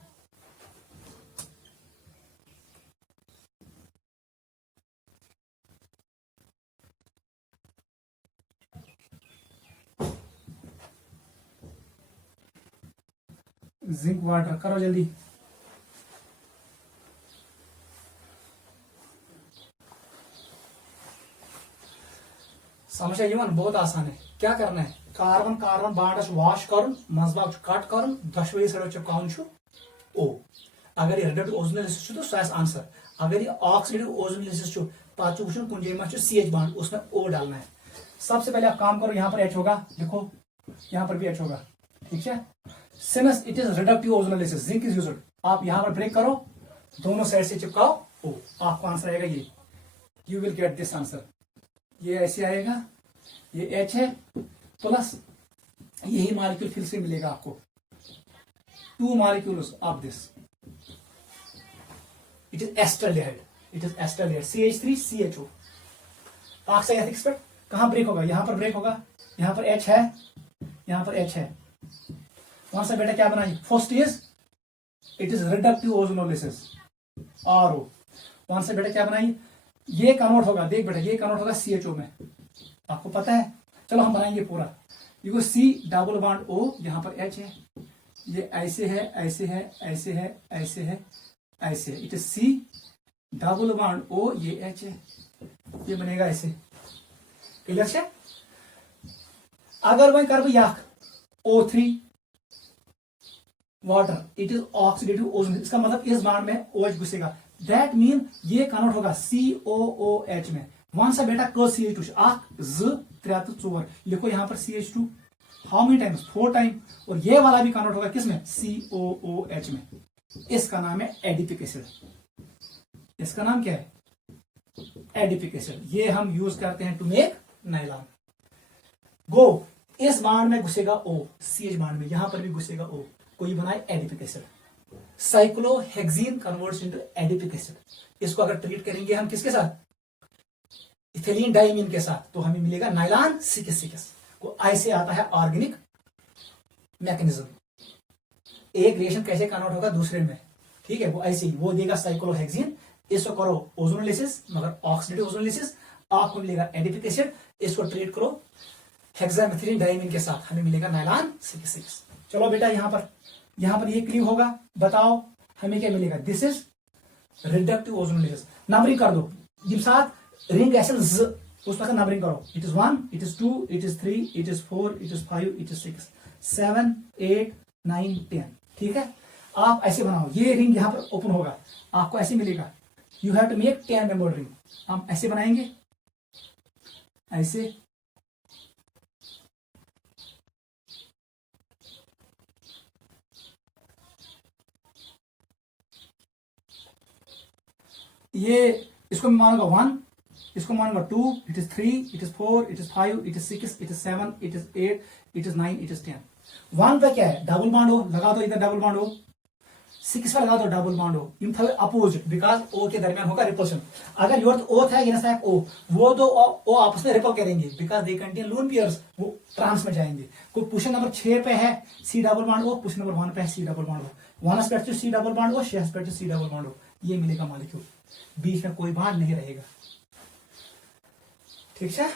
जिंक वाटर करो जल्दी। समझ आई, बहुत आसान है। क्या करना है, कार्बन कार्बन बॉन्ड वॉश कर मजबाग कट कर दशवे साइड चिपकाउन O। अगर ये रिडक्टिव ओजोनोलिसिस तो सह आंसर। अगर ये ऑक्सीडेटिव ओजोनोलिसिस पत वो कुछ जगह CH बॉन्ड, उसमें O डालना है। सबसे पहले आप काम करो, यहां पर H होगा, लिखो यहां पर भी H होगा। ठीक है, since it is reductive ozonolysis, zinc is used, आप यहां पर ब्रेक करो, दोनों साइड से चिपकाओ O, आपको आंसर आएगा ये, you will get this answer. ये ऐसे आएगा, ये H है प्लस यही मॉलिक्यूल फिर से मिलेगा आपको, 2 molecules of this, it is acetaldehyde, it is acetaldehyde, CH3 CHO। ऑक्साइड एक्सपेक्ट कहां ब्रेक होगा, यहां पर ब्रेक होगा, यहां पर H है, यहां पर H है। कौन सा बेटा क्या बना, first is it is reductive ozonolysis RO। वहां से बेटा क्या बनाएंगे, ये कन्वर्ट होगा, देख बेटा ये कन्वर्ट होगा CHO में, आपको पता है। चलो हम बनाएंगे पूरा। देखो C डबल बॉन्ड O, यहां पर H है, ये ऐसे है ऐसे है ऐसे है ऐसे है ऐसे है, it is C double bond O, ये H है, ये बनेगा ऐसे। क्लियर है। अगर वही कर यख O3 water, it is oxidative ozone, इसका मतलब इस बॉन्ड में OH घुसेगा, दैट मीन ये कन्वर्ट होगा COOH में। वन सा बेटा कल CH2 3 तो 4, लिखो यहां पर CH2 how many times, 4 time, और ये वाला भी कन्वर्ट होगा किसमें, COOH में। इसका नाम है एडिपिक एसिड। इसका नाम क्या है, एडिपिक एसिड। ये हम यूज करते हैं टू मेक नायलॉन। गो, इस बाण में घुसेगा O, CH बाण में, यहां पर भी घुसेगा O, कोई बनाए adipic acid. Cyclohexene converts into adipic acid. इसको अगर ट्रीट करेंगे हम किसके साथ, इथिलीन डाइमीन के साथ, तो हमें मिलेगा नाइलॉन 6 को। ऐसे आता है ऑर्गेनिक मैकेनिज्म। एक रिएक्शन कैसे कन्वर्ट होगा दूसरे में, ठीक है, वो ऐसे ही, वो देगा साइक्लोहेक्सीन, इसको करो ओजोनोलिसिस, मगर ऑक्सीडेटिव ओजोनोलिसिस, आपको मिलेगा एडिपिक एसिड, इसको ट्रीट करो हेक्सामेथिलीन डाइमीन के साथ, हमें मिलेगा नाइलॉन 6। चलो बेटा यहां पर ये क्लियर होगा, बताओ हमें क्या मिलेगा, this is reductive ozonolysis. Numbering कर दो, जिस साथ रिंग एसिड उस पर नंबरिंग करो, it is 1, it is 2, it is 3, it is 4, it is 5, it is 6, 7, 8, 9, 10, ठीक है। आप ऐसे बनाओ, ये रिंग यहां पर ओपन होगा, आपको ऐसे मिलेगा, you have to make 10 member ring. हम ऐसे बनाएंगे, ऐसे, ये इसको मैं मानूंगा 1, इसको मानूंगा 2, it is 3, it is 4, it is 5, it is 6, it is 7, it is 8, it is 9, it is 10। 1 पे क्या है, डबल बॉन्ड हो, लगा दो इधर डबल बॉन्ड हो। 6 पे लगा दो डबल बॉन्ड हो, इन थे अपोजिट, बिकॉज O के दरमियान होगा रिपल्शन। अगर योर O था अगेंस्ट दैट O, वो दो O आपस में रिपल करेंगे, because they contain lone pairs, वो ट्रांस में जाएंगे। कोई पोजीशन नंबर 6 पे है C double bond O, position number 1 पे है C double bond O, 1 aspect C double bond O, 6 aspect C double bond O, ये मिलेगा मॉलिक्यूल, बीच में कोई बात नहीं रहेगा, ठीक है।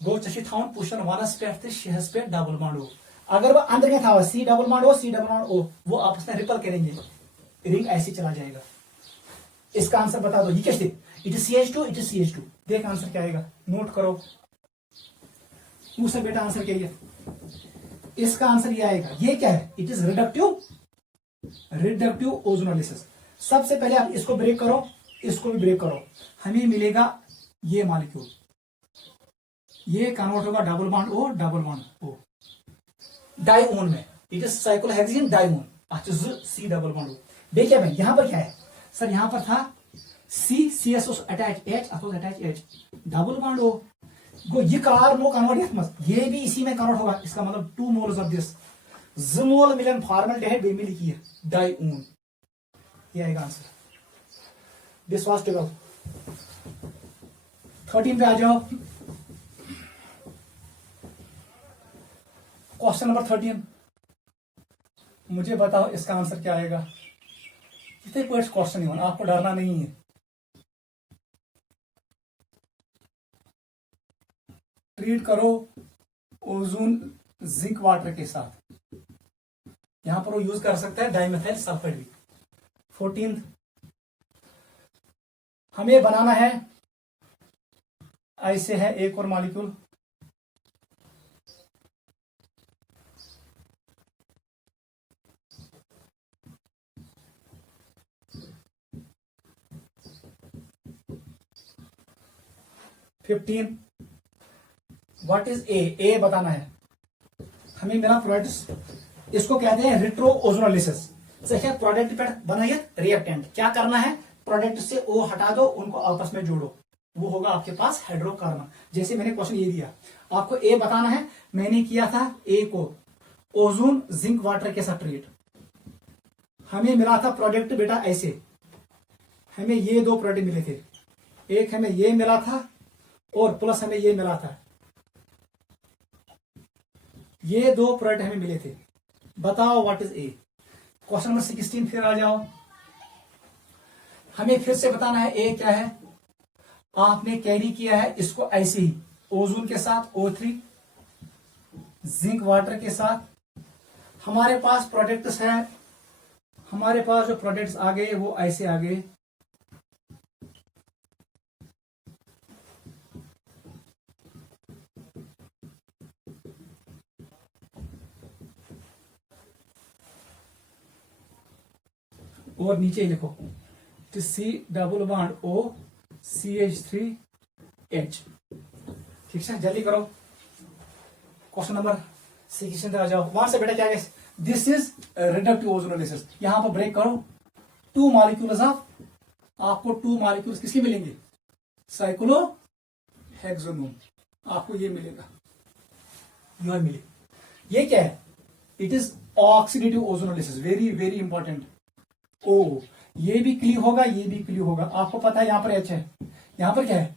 गो थावन position 1 aspect 6 aspect double bond O। अगर वो अंदर में था C double bond O, C double bond O, वो आपस में रिपल करेंगे, रिंग ऐसे चला जाएगा। इसका आंसर बता दो, ये क्या, it is CH2, it is CH2। देख आंसर क्या आएगा, नोट करो, दूसरा बेटा आंसर क्या है, इसका आंसर ये आएगा, ये क्या है, इट इज रिडक्टिव ओजोनोलिसिस। सबसे पहले आप इसको ब्रेक करो, इसको भी ब्रेक करो, हमें मिलेगा ये मॉलिक्यूल, ये कन्वर्ट होगा double bond O, double bond O, dione में, it is cyclohexene dione, C double bond O। देखिए भाई यहां पर क्या है सर, यहां पर था CSO attach H, attach H, double bond O, गो ये कार्बो कन्वर्ट मत, ये भी इसी में कन्वर्ट होगा, इसका मतलब 2 मोल्स ऑफ दिस, 2 मोल मिलन फॉर्मल्डिहाइड बे मिली की डाइओन, ये आएगा आंसर। This was 12। 13 पे आ जाओ, क्वेश्चन नंबर 13, मुझे बताओ इसका आंसर क्या आएगा। इतने कोई क्वेश्चन नहीं, आपको डरना नहीं है, ट्रीट करो ओजोन जिंक वाटर के साथ, यहां पर वो यूज कर सकता है डाइमेथाइल सल्फाइड भी। 14 हमें बनाना है, ऐसे है एक और मॉलिक्यूल, व्हाट इज ए बताना है हमें, मेरा प्रोडक्ट, इसको कहते हैं रिट्रो ओजोनोलिसिस। प्रोडक्ट पे बनाइए रिएक्टेंट, क्या करना है, प्रोडक्ट से O हटा दो, उनको आपस में जोड़ो, वो होगा आपके पास हाइड्रोकार्बन। जैसे मैंने क्वेश्चन ये दिया, आपको ए बताना है, मैंने किया था ए को ओजोन जिंक वाटर के साथ ट्रीट, हमें मिला था प्रोडक्ट बेटा ऐसे, हमें ये 2 प्रोडक्ट मिले थे, एक हमें ये मिला था और प्लस हमें ये मिला था, ये 2 प्रोडक्ट हमें मिले थे। बताओ what is a. Question number 16 फिर आ जाओ। हमें फिर से बताना है ए क्या है। आपने कैरी किया है इसको ऐसे ही, ओजोन के साथ O3, जिंक वाटर के साथ। हमारे पास प्रोडक्ट्स है, हमारे पास जो प्रोडक्ट्स आ गए वो ऐसे आ गए। और नीचे लिखो तो C++O CH3H। ठीक है, जल्दी करो। क्वेश्चन नंबर 16 आ जाओ। वहां से बेटा क्या है, दिस इज रिडक्टिव ओजोनोलिसिस। यहां पर ब्रेक करो, 2 मॉलिक्यूल्स ऑफ, आपको 2 मॉलिक्यूल्स किसके मिलेंगे, साइक्लोहेक्सोनोन, आपको ये मिलेगा, यह मिले। ये क्या है, it is oxidative ozonolysis, very very important. ओ, ये भी क्लियर होगा, ये भी क्लियर होगा। आपको पता है यहां पर H है, यहां पर क्या है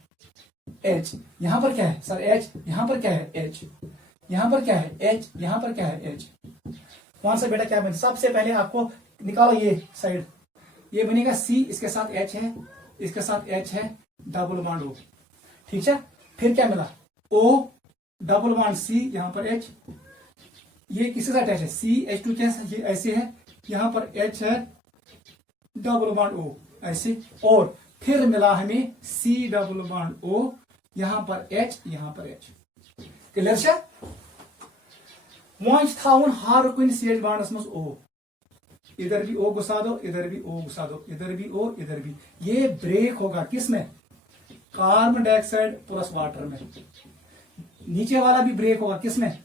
H, यहां पर क्या है सर H, यहां पर क्या है H, यहां पर क्या है H, यहां पर क्या है H। वहां से बेटा क्या बने, सबसे पहले आपको निकालो ये साइड, ये बनेगा C, इसके साथ H है, इसके साथ H है, डबल बॉन्ड O। ठीक है, फिर क्या मिला O डबल बॉन्ड C, यहां पर H, ये किसके साथ H है CH2 के साथ, ये ऐसे है, यहां पर H है, डबल बॉन्ड O ऐसे, और फिर मिला हमें C डबल बॉन्ड O, यहां पर H, यहां पर H। क्लियर है। वहां थाउन हर कुन CH बॉन्डस मज O, इधर भी O घुसा दो, इधर भी O घुसा दो, इधर भी O, इधर भी। ये ब्रेक होगा किसमें, कार्बन डाइऑक्साइड प्लस वाटर में। नीचे वाला भी ब्रेक होगा किसमें,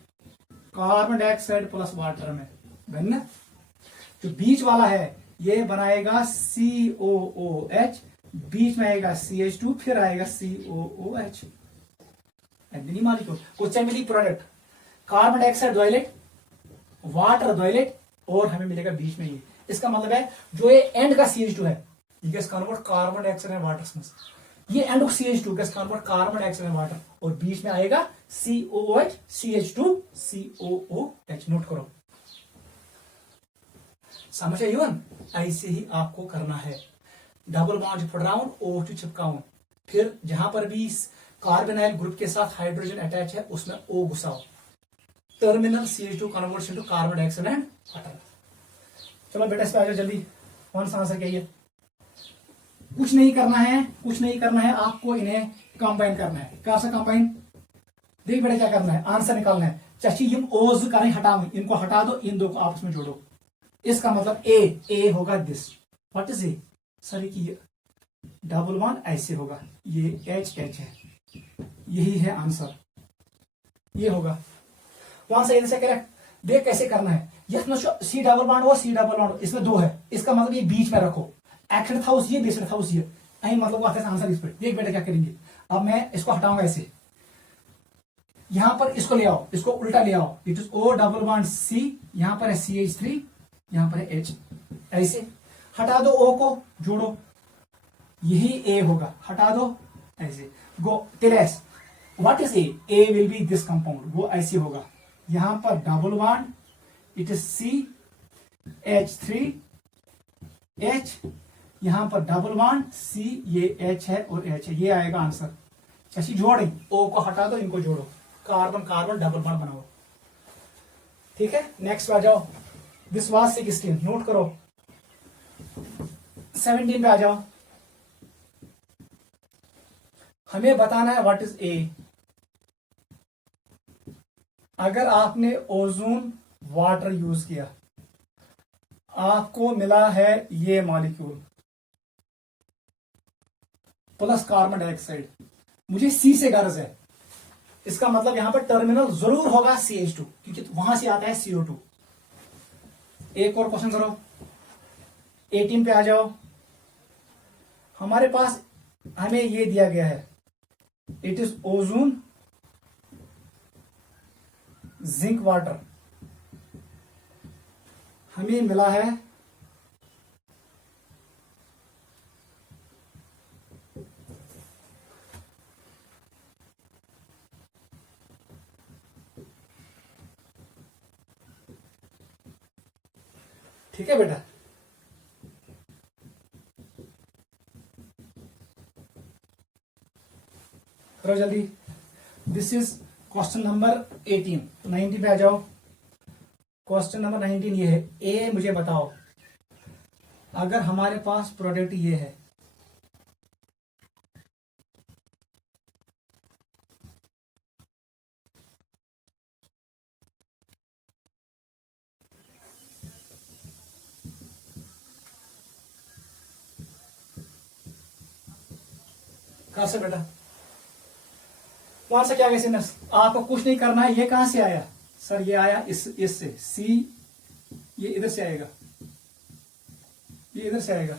कार्बन डाइऑक्साइड प्लस वाटर में, ना। जो बीच वाला है ये बनाएगा COOH, बीच में आएगा CH2, फिर आएगा COOH। मॉलिक्यूल क्वेश्चन मिली प्रोडक्ट, कार्बन डाइऑक्साइड द्वैलेट, वाटर द्वैलेट, और हमें मिलेगा बीच में ये। इसका मतलब है जो ये एंड का CH2 है, ये gas convert carbon dioxide and water में, ये end of CH2 gas convert carbon dioxide and water, और बीच में आएगा COOH CH2 COOH। नोट करो, समझ आई वन। ऐसे ही आपको करना है, डबल बॉन्ड फटाउन, O2 चिपकाऊं, फिर जहां पर भी कार्बोनाइल ग्रुप के साथ हाइड्रोजन अटैच है उसमें O घुसाओ, terminal CH2 converts into carbon dioxide and water. चलो बेटा इस पे आ जाओ जल्दी, कौन सा आंसर क्या है। कुछ नहीं करना है, कुछ नहीं करना है, आपको इन्हें कंबाइन करना है। कहां से कंबाइन, देख बेटा क्या करना है, आंसर निकालना है। चाची ये ओज करें हटाओ, इनको हटा दो, इन दो को आपस में जोड़ो। इसका मतलब ए होगा this, what is a sir की डबल बॉन्ड ऐसे होगा, ये H है, यही है आंसर, ये होगा। वहां से इनसे करें, देख कैसे करना है। यस C डबल बॉन्ड और C डबल बॉन्ड, इसमें 2 है, इसका मतलब ये बीच में रखो, एक्शन था उस ये, बेस्ड था उस ये, अही मतलब आता है आंसर इस पर। देख बेटा क्या करेंगे, अब मैं इसको हटाऊंगा ऐसे, यहां पर इसको ले आओ, इसको उल्टा ले आओ, it is O double bond C, यहां पर है CH3, यहां पर है H, ऐसे हटा दो O को, जोड़ो, यही A होगा, हटा दो ऐसे, गो टेरेस। What is A will be this compound, वो ऐसे होगा, यहां पर double bond, it is CH3H, यहां पर डबल बॉन्ड C, ये H है और H है, ये आएगा आंसर। ऐसी जोड़, O को हटा दो, इनको जोड़ो, कार्बन कार्बन डबल बॉन्ड बनाओ। ठीक है, नेक्स्ट आ जाओ। दिस वाज 16, नोट करो। 17 पे आ जाओ। हमें बताना है व्हाट इज ए। अगर आपने ओजोन वाटर यूज किया, आपको मिला है ये मॉलिक्यूल प्लस कार्बन डाइऑक्साइड, मुझे C से गर्ज है, इसका मतलब यहां पर टर्मिनल जरूर होगा CH2, क्योंकि वहां से आता है CO2। एक और क्वेश्चन करो, 18 पे आ जाओ। हमारे पास हमें ये दिया गया है, it is ozone zinc water, हमें मिला है ठीक है बेटा, करो जल्दी। This is question number 18। 19 पे आ जाओ। क्वेश्चन नंबर 19 ये है, ए मुझे बताओ अगर हमारे पास प्रोडक्ट ये है, कहां से बेटा, वहां से क्या कैसे नर्स, आपको कुछ नहीं करना है। ये कहां से आया सर, ये आया इससे सी, ये इधर से आएगा, ये इधर से आएगा,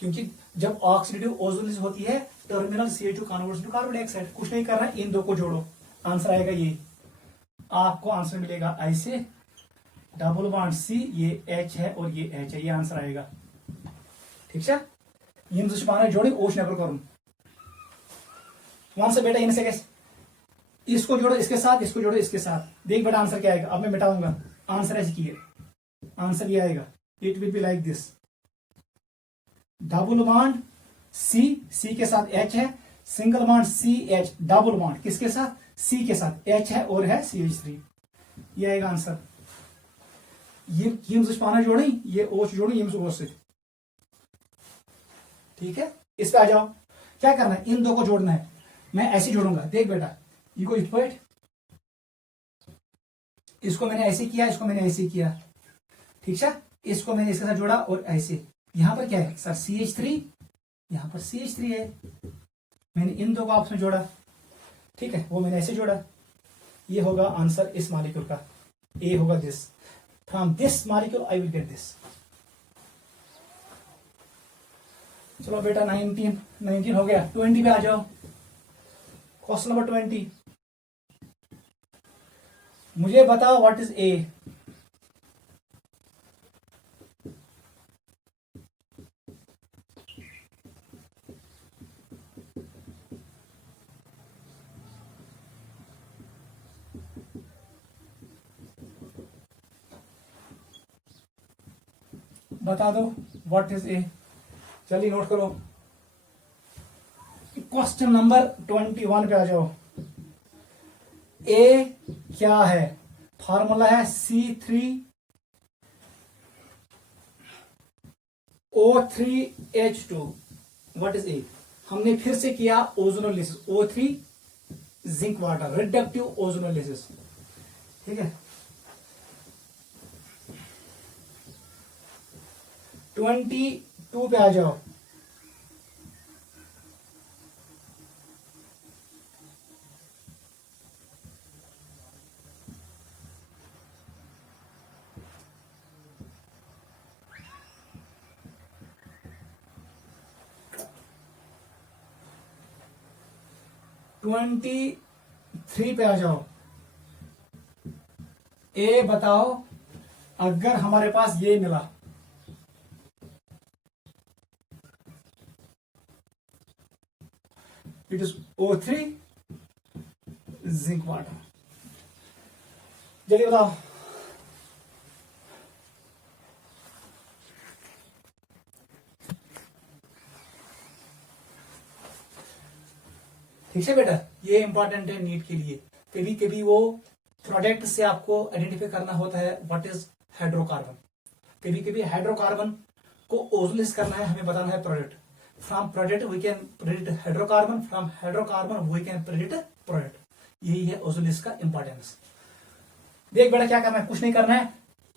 क्योंकि जब ऑक्सीडेटिव ओजोन होती है terminal CO2 converts to carbon dioxide. कुछ नहीं करना, इन दो को जोड़ो, आंसर आएगा ये। आपको आंसर मिलेगा ऐसे, डबल बॉन्ड C, ये H है और ये H है, ये आंसर आएगा। ठीक है, यम पाने जोड़ी ओश नेबर करूं वहां से बेटा, इनसे कैसे, इसको जोड़ो इसके साथ, इसको जोड़ो इसके साथ, देख बेटा आंसर क्या आएगा। अब मैं मिटाऊंगा, आंसर ऐसे किए, आंसर ये आएगा, it will be like this, double bond C के साथ H है, single bond CH, double bond किसके साथ, C के साथ, H है और है CH3, ये आएगा आंसर। यम पाना जोड़ी, ये ओश जोड़ी यम ओश से। ठीक है, इस पे आ जाओ, क्या करना है, इन दो को जोड़ना है। मैं ऐसे जोड़ूंगा, देख बेटा, ये को इक्वेट, इसको मैंने ऐसे किया, इसको मैंने ऐसे किया, ठीक है, इसको मैंने इसके साथ जोड़ा और ऐसे, यहां पर क्या है सर CH3, यहां पर CH3 है, मैंने इन दो को आपस में जोड़ा, ठीक है, वो मैंने ऐसे जोड़ा, ये होगा आंसर इस मॉलिक्यूल का, ए होगा this, from this molecule I will get this. चलो बेटा 19 हो गया। 20 पे आ जाओ, क्वेश्चन नंबर 20, मुझे बताओ व्हाट इज ए। बता दो व्हाट इज ए, चलिए नोट करो। क्वेश्चन नंबर 21 पे आ जाओ। ए क्या है, फार्मूला है C3O3H2। व्हाट इज ए, हमने फिर से किया ozonolysis, O3 zinc water, reductive ozonolysis. ठीक है, 22 पे आ जाओ। ट्वेंटी 3 पे आ जाओ। ए बताओ अगर हमारे पास ये मिला, it is O3 zinc water, जल्दी बताओ। ठीक है बेटा, ये इंपॉर्टेंट है नीट के लिए। कभी कभी वो प्रोडक्ट से आपको आइडेंटिफाई करना होता है व्हाट इज हाइड्रोकार्बन। कभी कभी हाइड्रोकार्बन को ओजोलिस करना है, हमें बताना है product. From product we can predict hydrocarbon, from hydrocarbon we can predict product. यही है ओजोलिस का इंपॉर्टेंस। देख बेटा क्या करना है, कुछ नहीं करना है,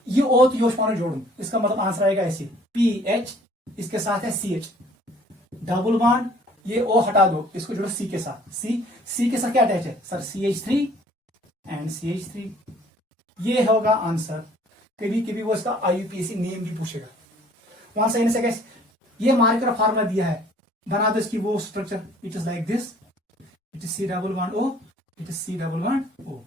ये ओ तो योश जोड़ू, इसका मतलब आंसर आएगा ऐसे, PH इसके साथ है CH, डबल बॉन्ड, ये O हटा दो, इसको जोड़ो C के साथ, C के साथ क्या अटैच है सर, CH3 एंड CH3, ये होगा आंसर। कभी कभी वो इसका IUPAC नेम भी पूछेगा, वहां से कैसे, ये मार्कर फार्मूला दिया है, बना दो इसकी वो structure, it is like this, it is C double bond O, it is C double bond O,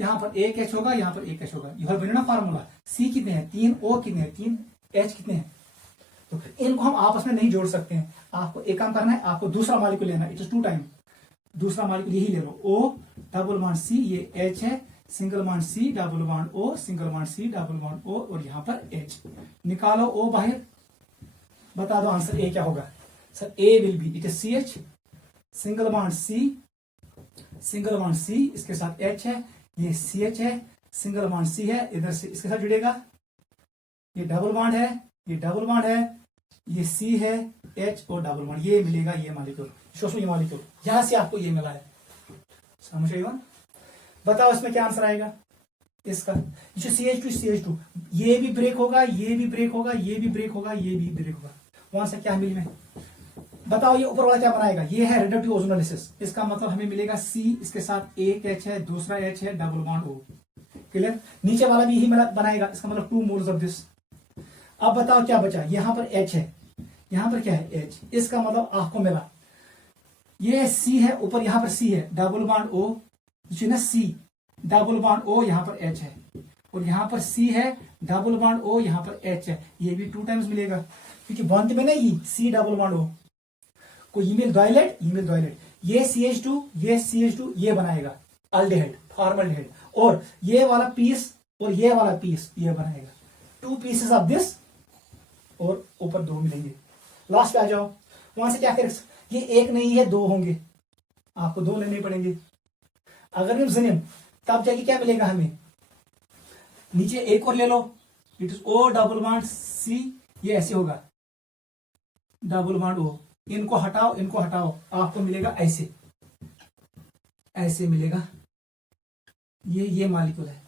यहां पर एक H होगा, यहां पर एक H होगा, यह बना ना फार्मूला। C कितने हैं 3, O कितने हैं 3, H कितने हैं, तो इनको हम आपस में नहीं जोड़ सकते हैं। आपको एक काम करना है, आपको दूसरा मॉलिक्यूल लेना है, इट इज 2 टाइम, दूसरा मॉलिक्यूल यही ले लो, O डबल बॉन्ड C, ये H है, single bond C, double bond O, single bond C, double bond O और यहां पर H। निकालो O बाहर, बता दो आंसर A क्या होगा। Sir A will B, it is CH, single bond C, single bond C, इसके साथ H है, ये CH है, सिंगल बॉन्ड C है, इधर से इसके साथ जुड़ेगा, ये डबल बॉन्ड है, ये डबल बॉन्ड है, ये C है, H और डबल बॉन्ड, ये मिलेगा ये मॉलिक्यूल, ये मॉलिक्यूल, यहां से आपको ये मिला है। समझ रहे हो? बताओ इसमें क्या आंसर आएगा इसका। जो CH2 ये भी ब्रेक होगा, ये भी ब्रेक होगा, ये भी ब्रेक होगा, ये भी ब्रेक होगा, वहां से क्या मिल में बताओ। ये ऊपर वाला क्या बनाएगा, ये है रिडक्टिव ओजोनोलिसिस, इसका मतलब हमें मिलेगा C, इसके साथ एक H है, दूसरा H है, डबल बॉन्ड O। क्लियर? नीचे वाला भी यही बनाएगा, इसका मतलब 2 मोल्स ऑफ दिस। अब बताओ क्या बचा, यहां पर H है, यहां पर क्या है H, इसका मतलब आपको मिला ये C है, ऊपर यहां पर C है, डबल बॉन्ड O, ना C, डबल बॉन्ड O, यहां पर H है, और यहां पर C है, डबल बॉन्ड O, यहां पर H है, ये भी 2 टाइम्स मिलेगा, क्योंकि बॉन्ड में नहीं C डबल बॉन्ड O को ईमेल डायलेट, ये CH2, ये CH2 ये बनाएगा अल्डिहाइड, फॉर्मल्डिहाइड, और ये वाला पीस और ये वाला पीस ये बनाएगा 2 पीसेस ऑफ दिस, और ऊपर 2 मिलेंगे। लास्ट पे आ जाओ, वहां से क्या करें, ये एक नहीं है 2 होंगे, आपको 2 लेने पड़ेंगे। अगर जिनिम तब जाके क्या मिलेगा हमें, नीचे एक और ले लो, it is O double bond C, ये ऐसे होगा डबल बॉन्ड O, इनको हटाओ, आपको मिलेगा ऐसे मिलेगा, ये मॉलिक्यूल है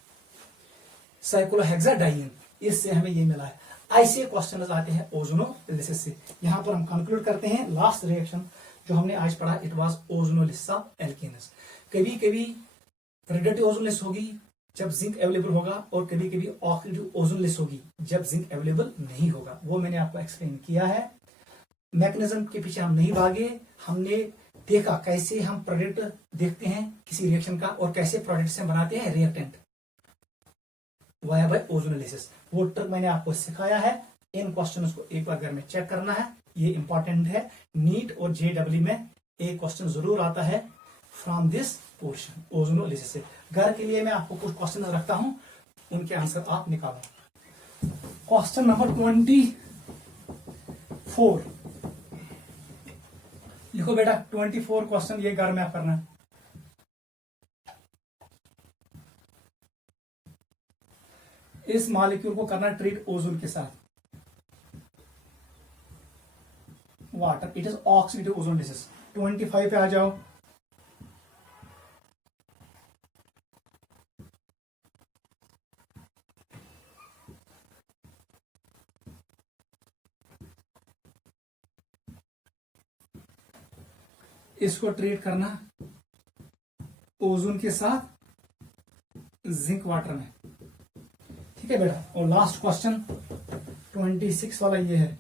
साइक्लोहेक्साडाइइन, इससे हमें ये मिला है। ऐसे क्वेश्चन आते हैं ओजोनोलिसिस से। यहां पर हम कंक्लूड करते हैं, लास्ट रिएक्शन जो हमने आज पढ़ा, it was ozonolysis of alkenes. कभी कभी रिडक्टिव ओजोनोलिसिस होगी जब जिंक अवेलेबल होगा, और कभी कभी ऑक्सीडेटिव ओजोनोलिसिस होगी जब जिंक अवेलेबल नहीं होगा, वो मैंने आपको एक्सप्लेन किया है। मैकेनिज्म के पीछे हम नहीं भागे, हमने देखा कैसे हम प्रोडक्ट देखते हैं किसी रिएक्शन का, और कैसे प्रोडक्ट से बनाते हैं रिएक्टेंट वाया बाय ओजोनोलिसिस, वो ट्रिक मैंने आपको सिखाया है। इन क्वेश्चंस को एक बार घर में चेक करना है, ये इंपॉर्टेंट है। नीट और JEE में एक क्वेश्चन जरूर आता है फ्रॉम दिस पोर्शन ओजोनोलिसिस से। घर के लिए मैं आपको कुछ क्वेश्चन रखता हूं, उनके आंसर आप निकालो। क्वेश्चन नंबर 24 लिखो बेटा, 24 क्वेश्चन ये घर में आप करना है। इस मॉलिक्यूल को करना ट्रीट ओजोन के साथ, water, it is oxidative ozonolysis. 25 पे आ जाओ। इसको ट्रीट करना ओजोन के साथ जिंक वाटर में, ठीक है बेटा। और लास्ट क्वेश्चन 26 वाला ये है,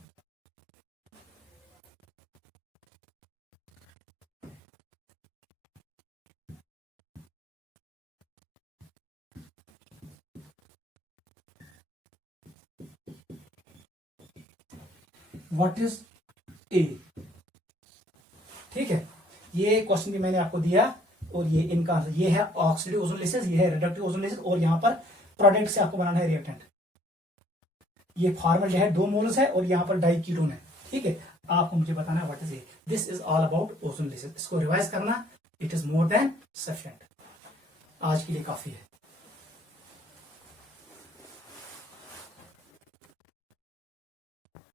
व्हाट इज ए, ठीक है। ये क्वेश्चन भी मैंने आपको दिया, और ये इनका आंसर, ये है ऑक्सीडेटिव ओजोनोलिसिस, ये है रिडक्टिव ओजोनोलिसिस, और यहां पर प्रोडक्ट से आपको बनाना है रिएक्टेंट। ये फॉर्मल्डिहाइड 2 मोल्स है, और यहां पर डाइकीटोन है, ठीक है। आपको मुझे बताना है what is a. This is all about ozonolysis. इसको रिवाइज करना, it is more than sufficient. आज के लिए काफी है।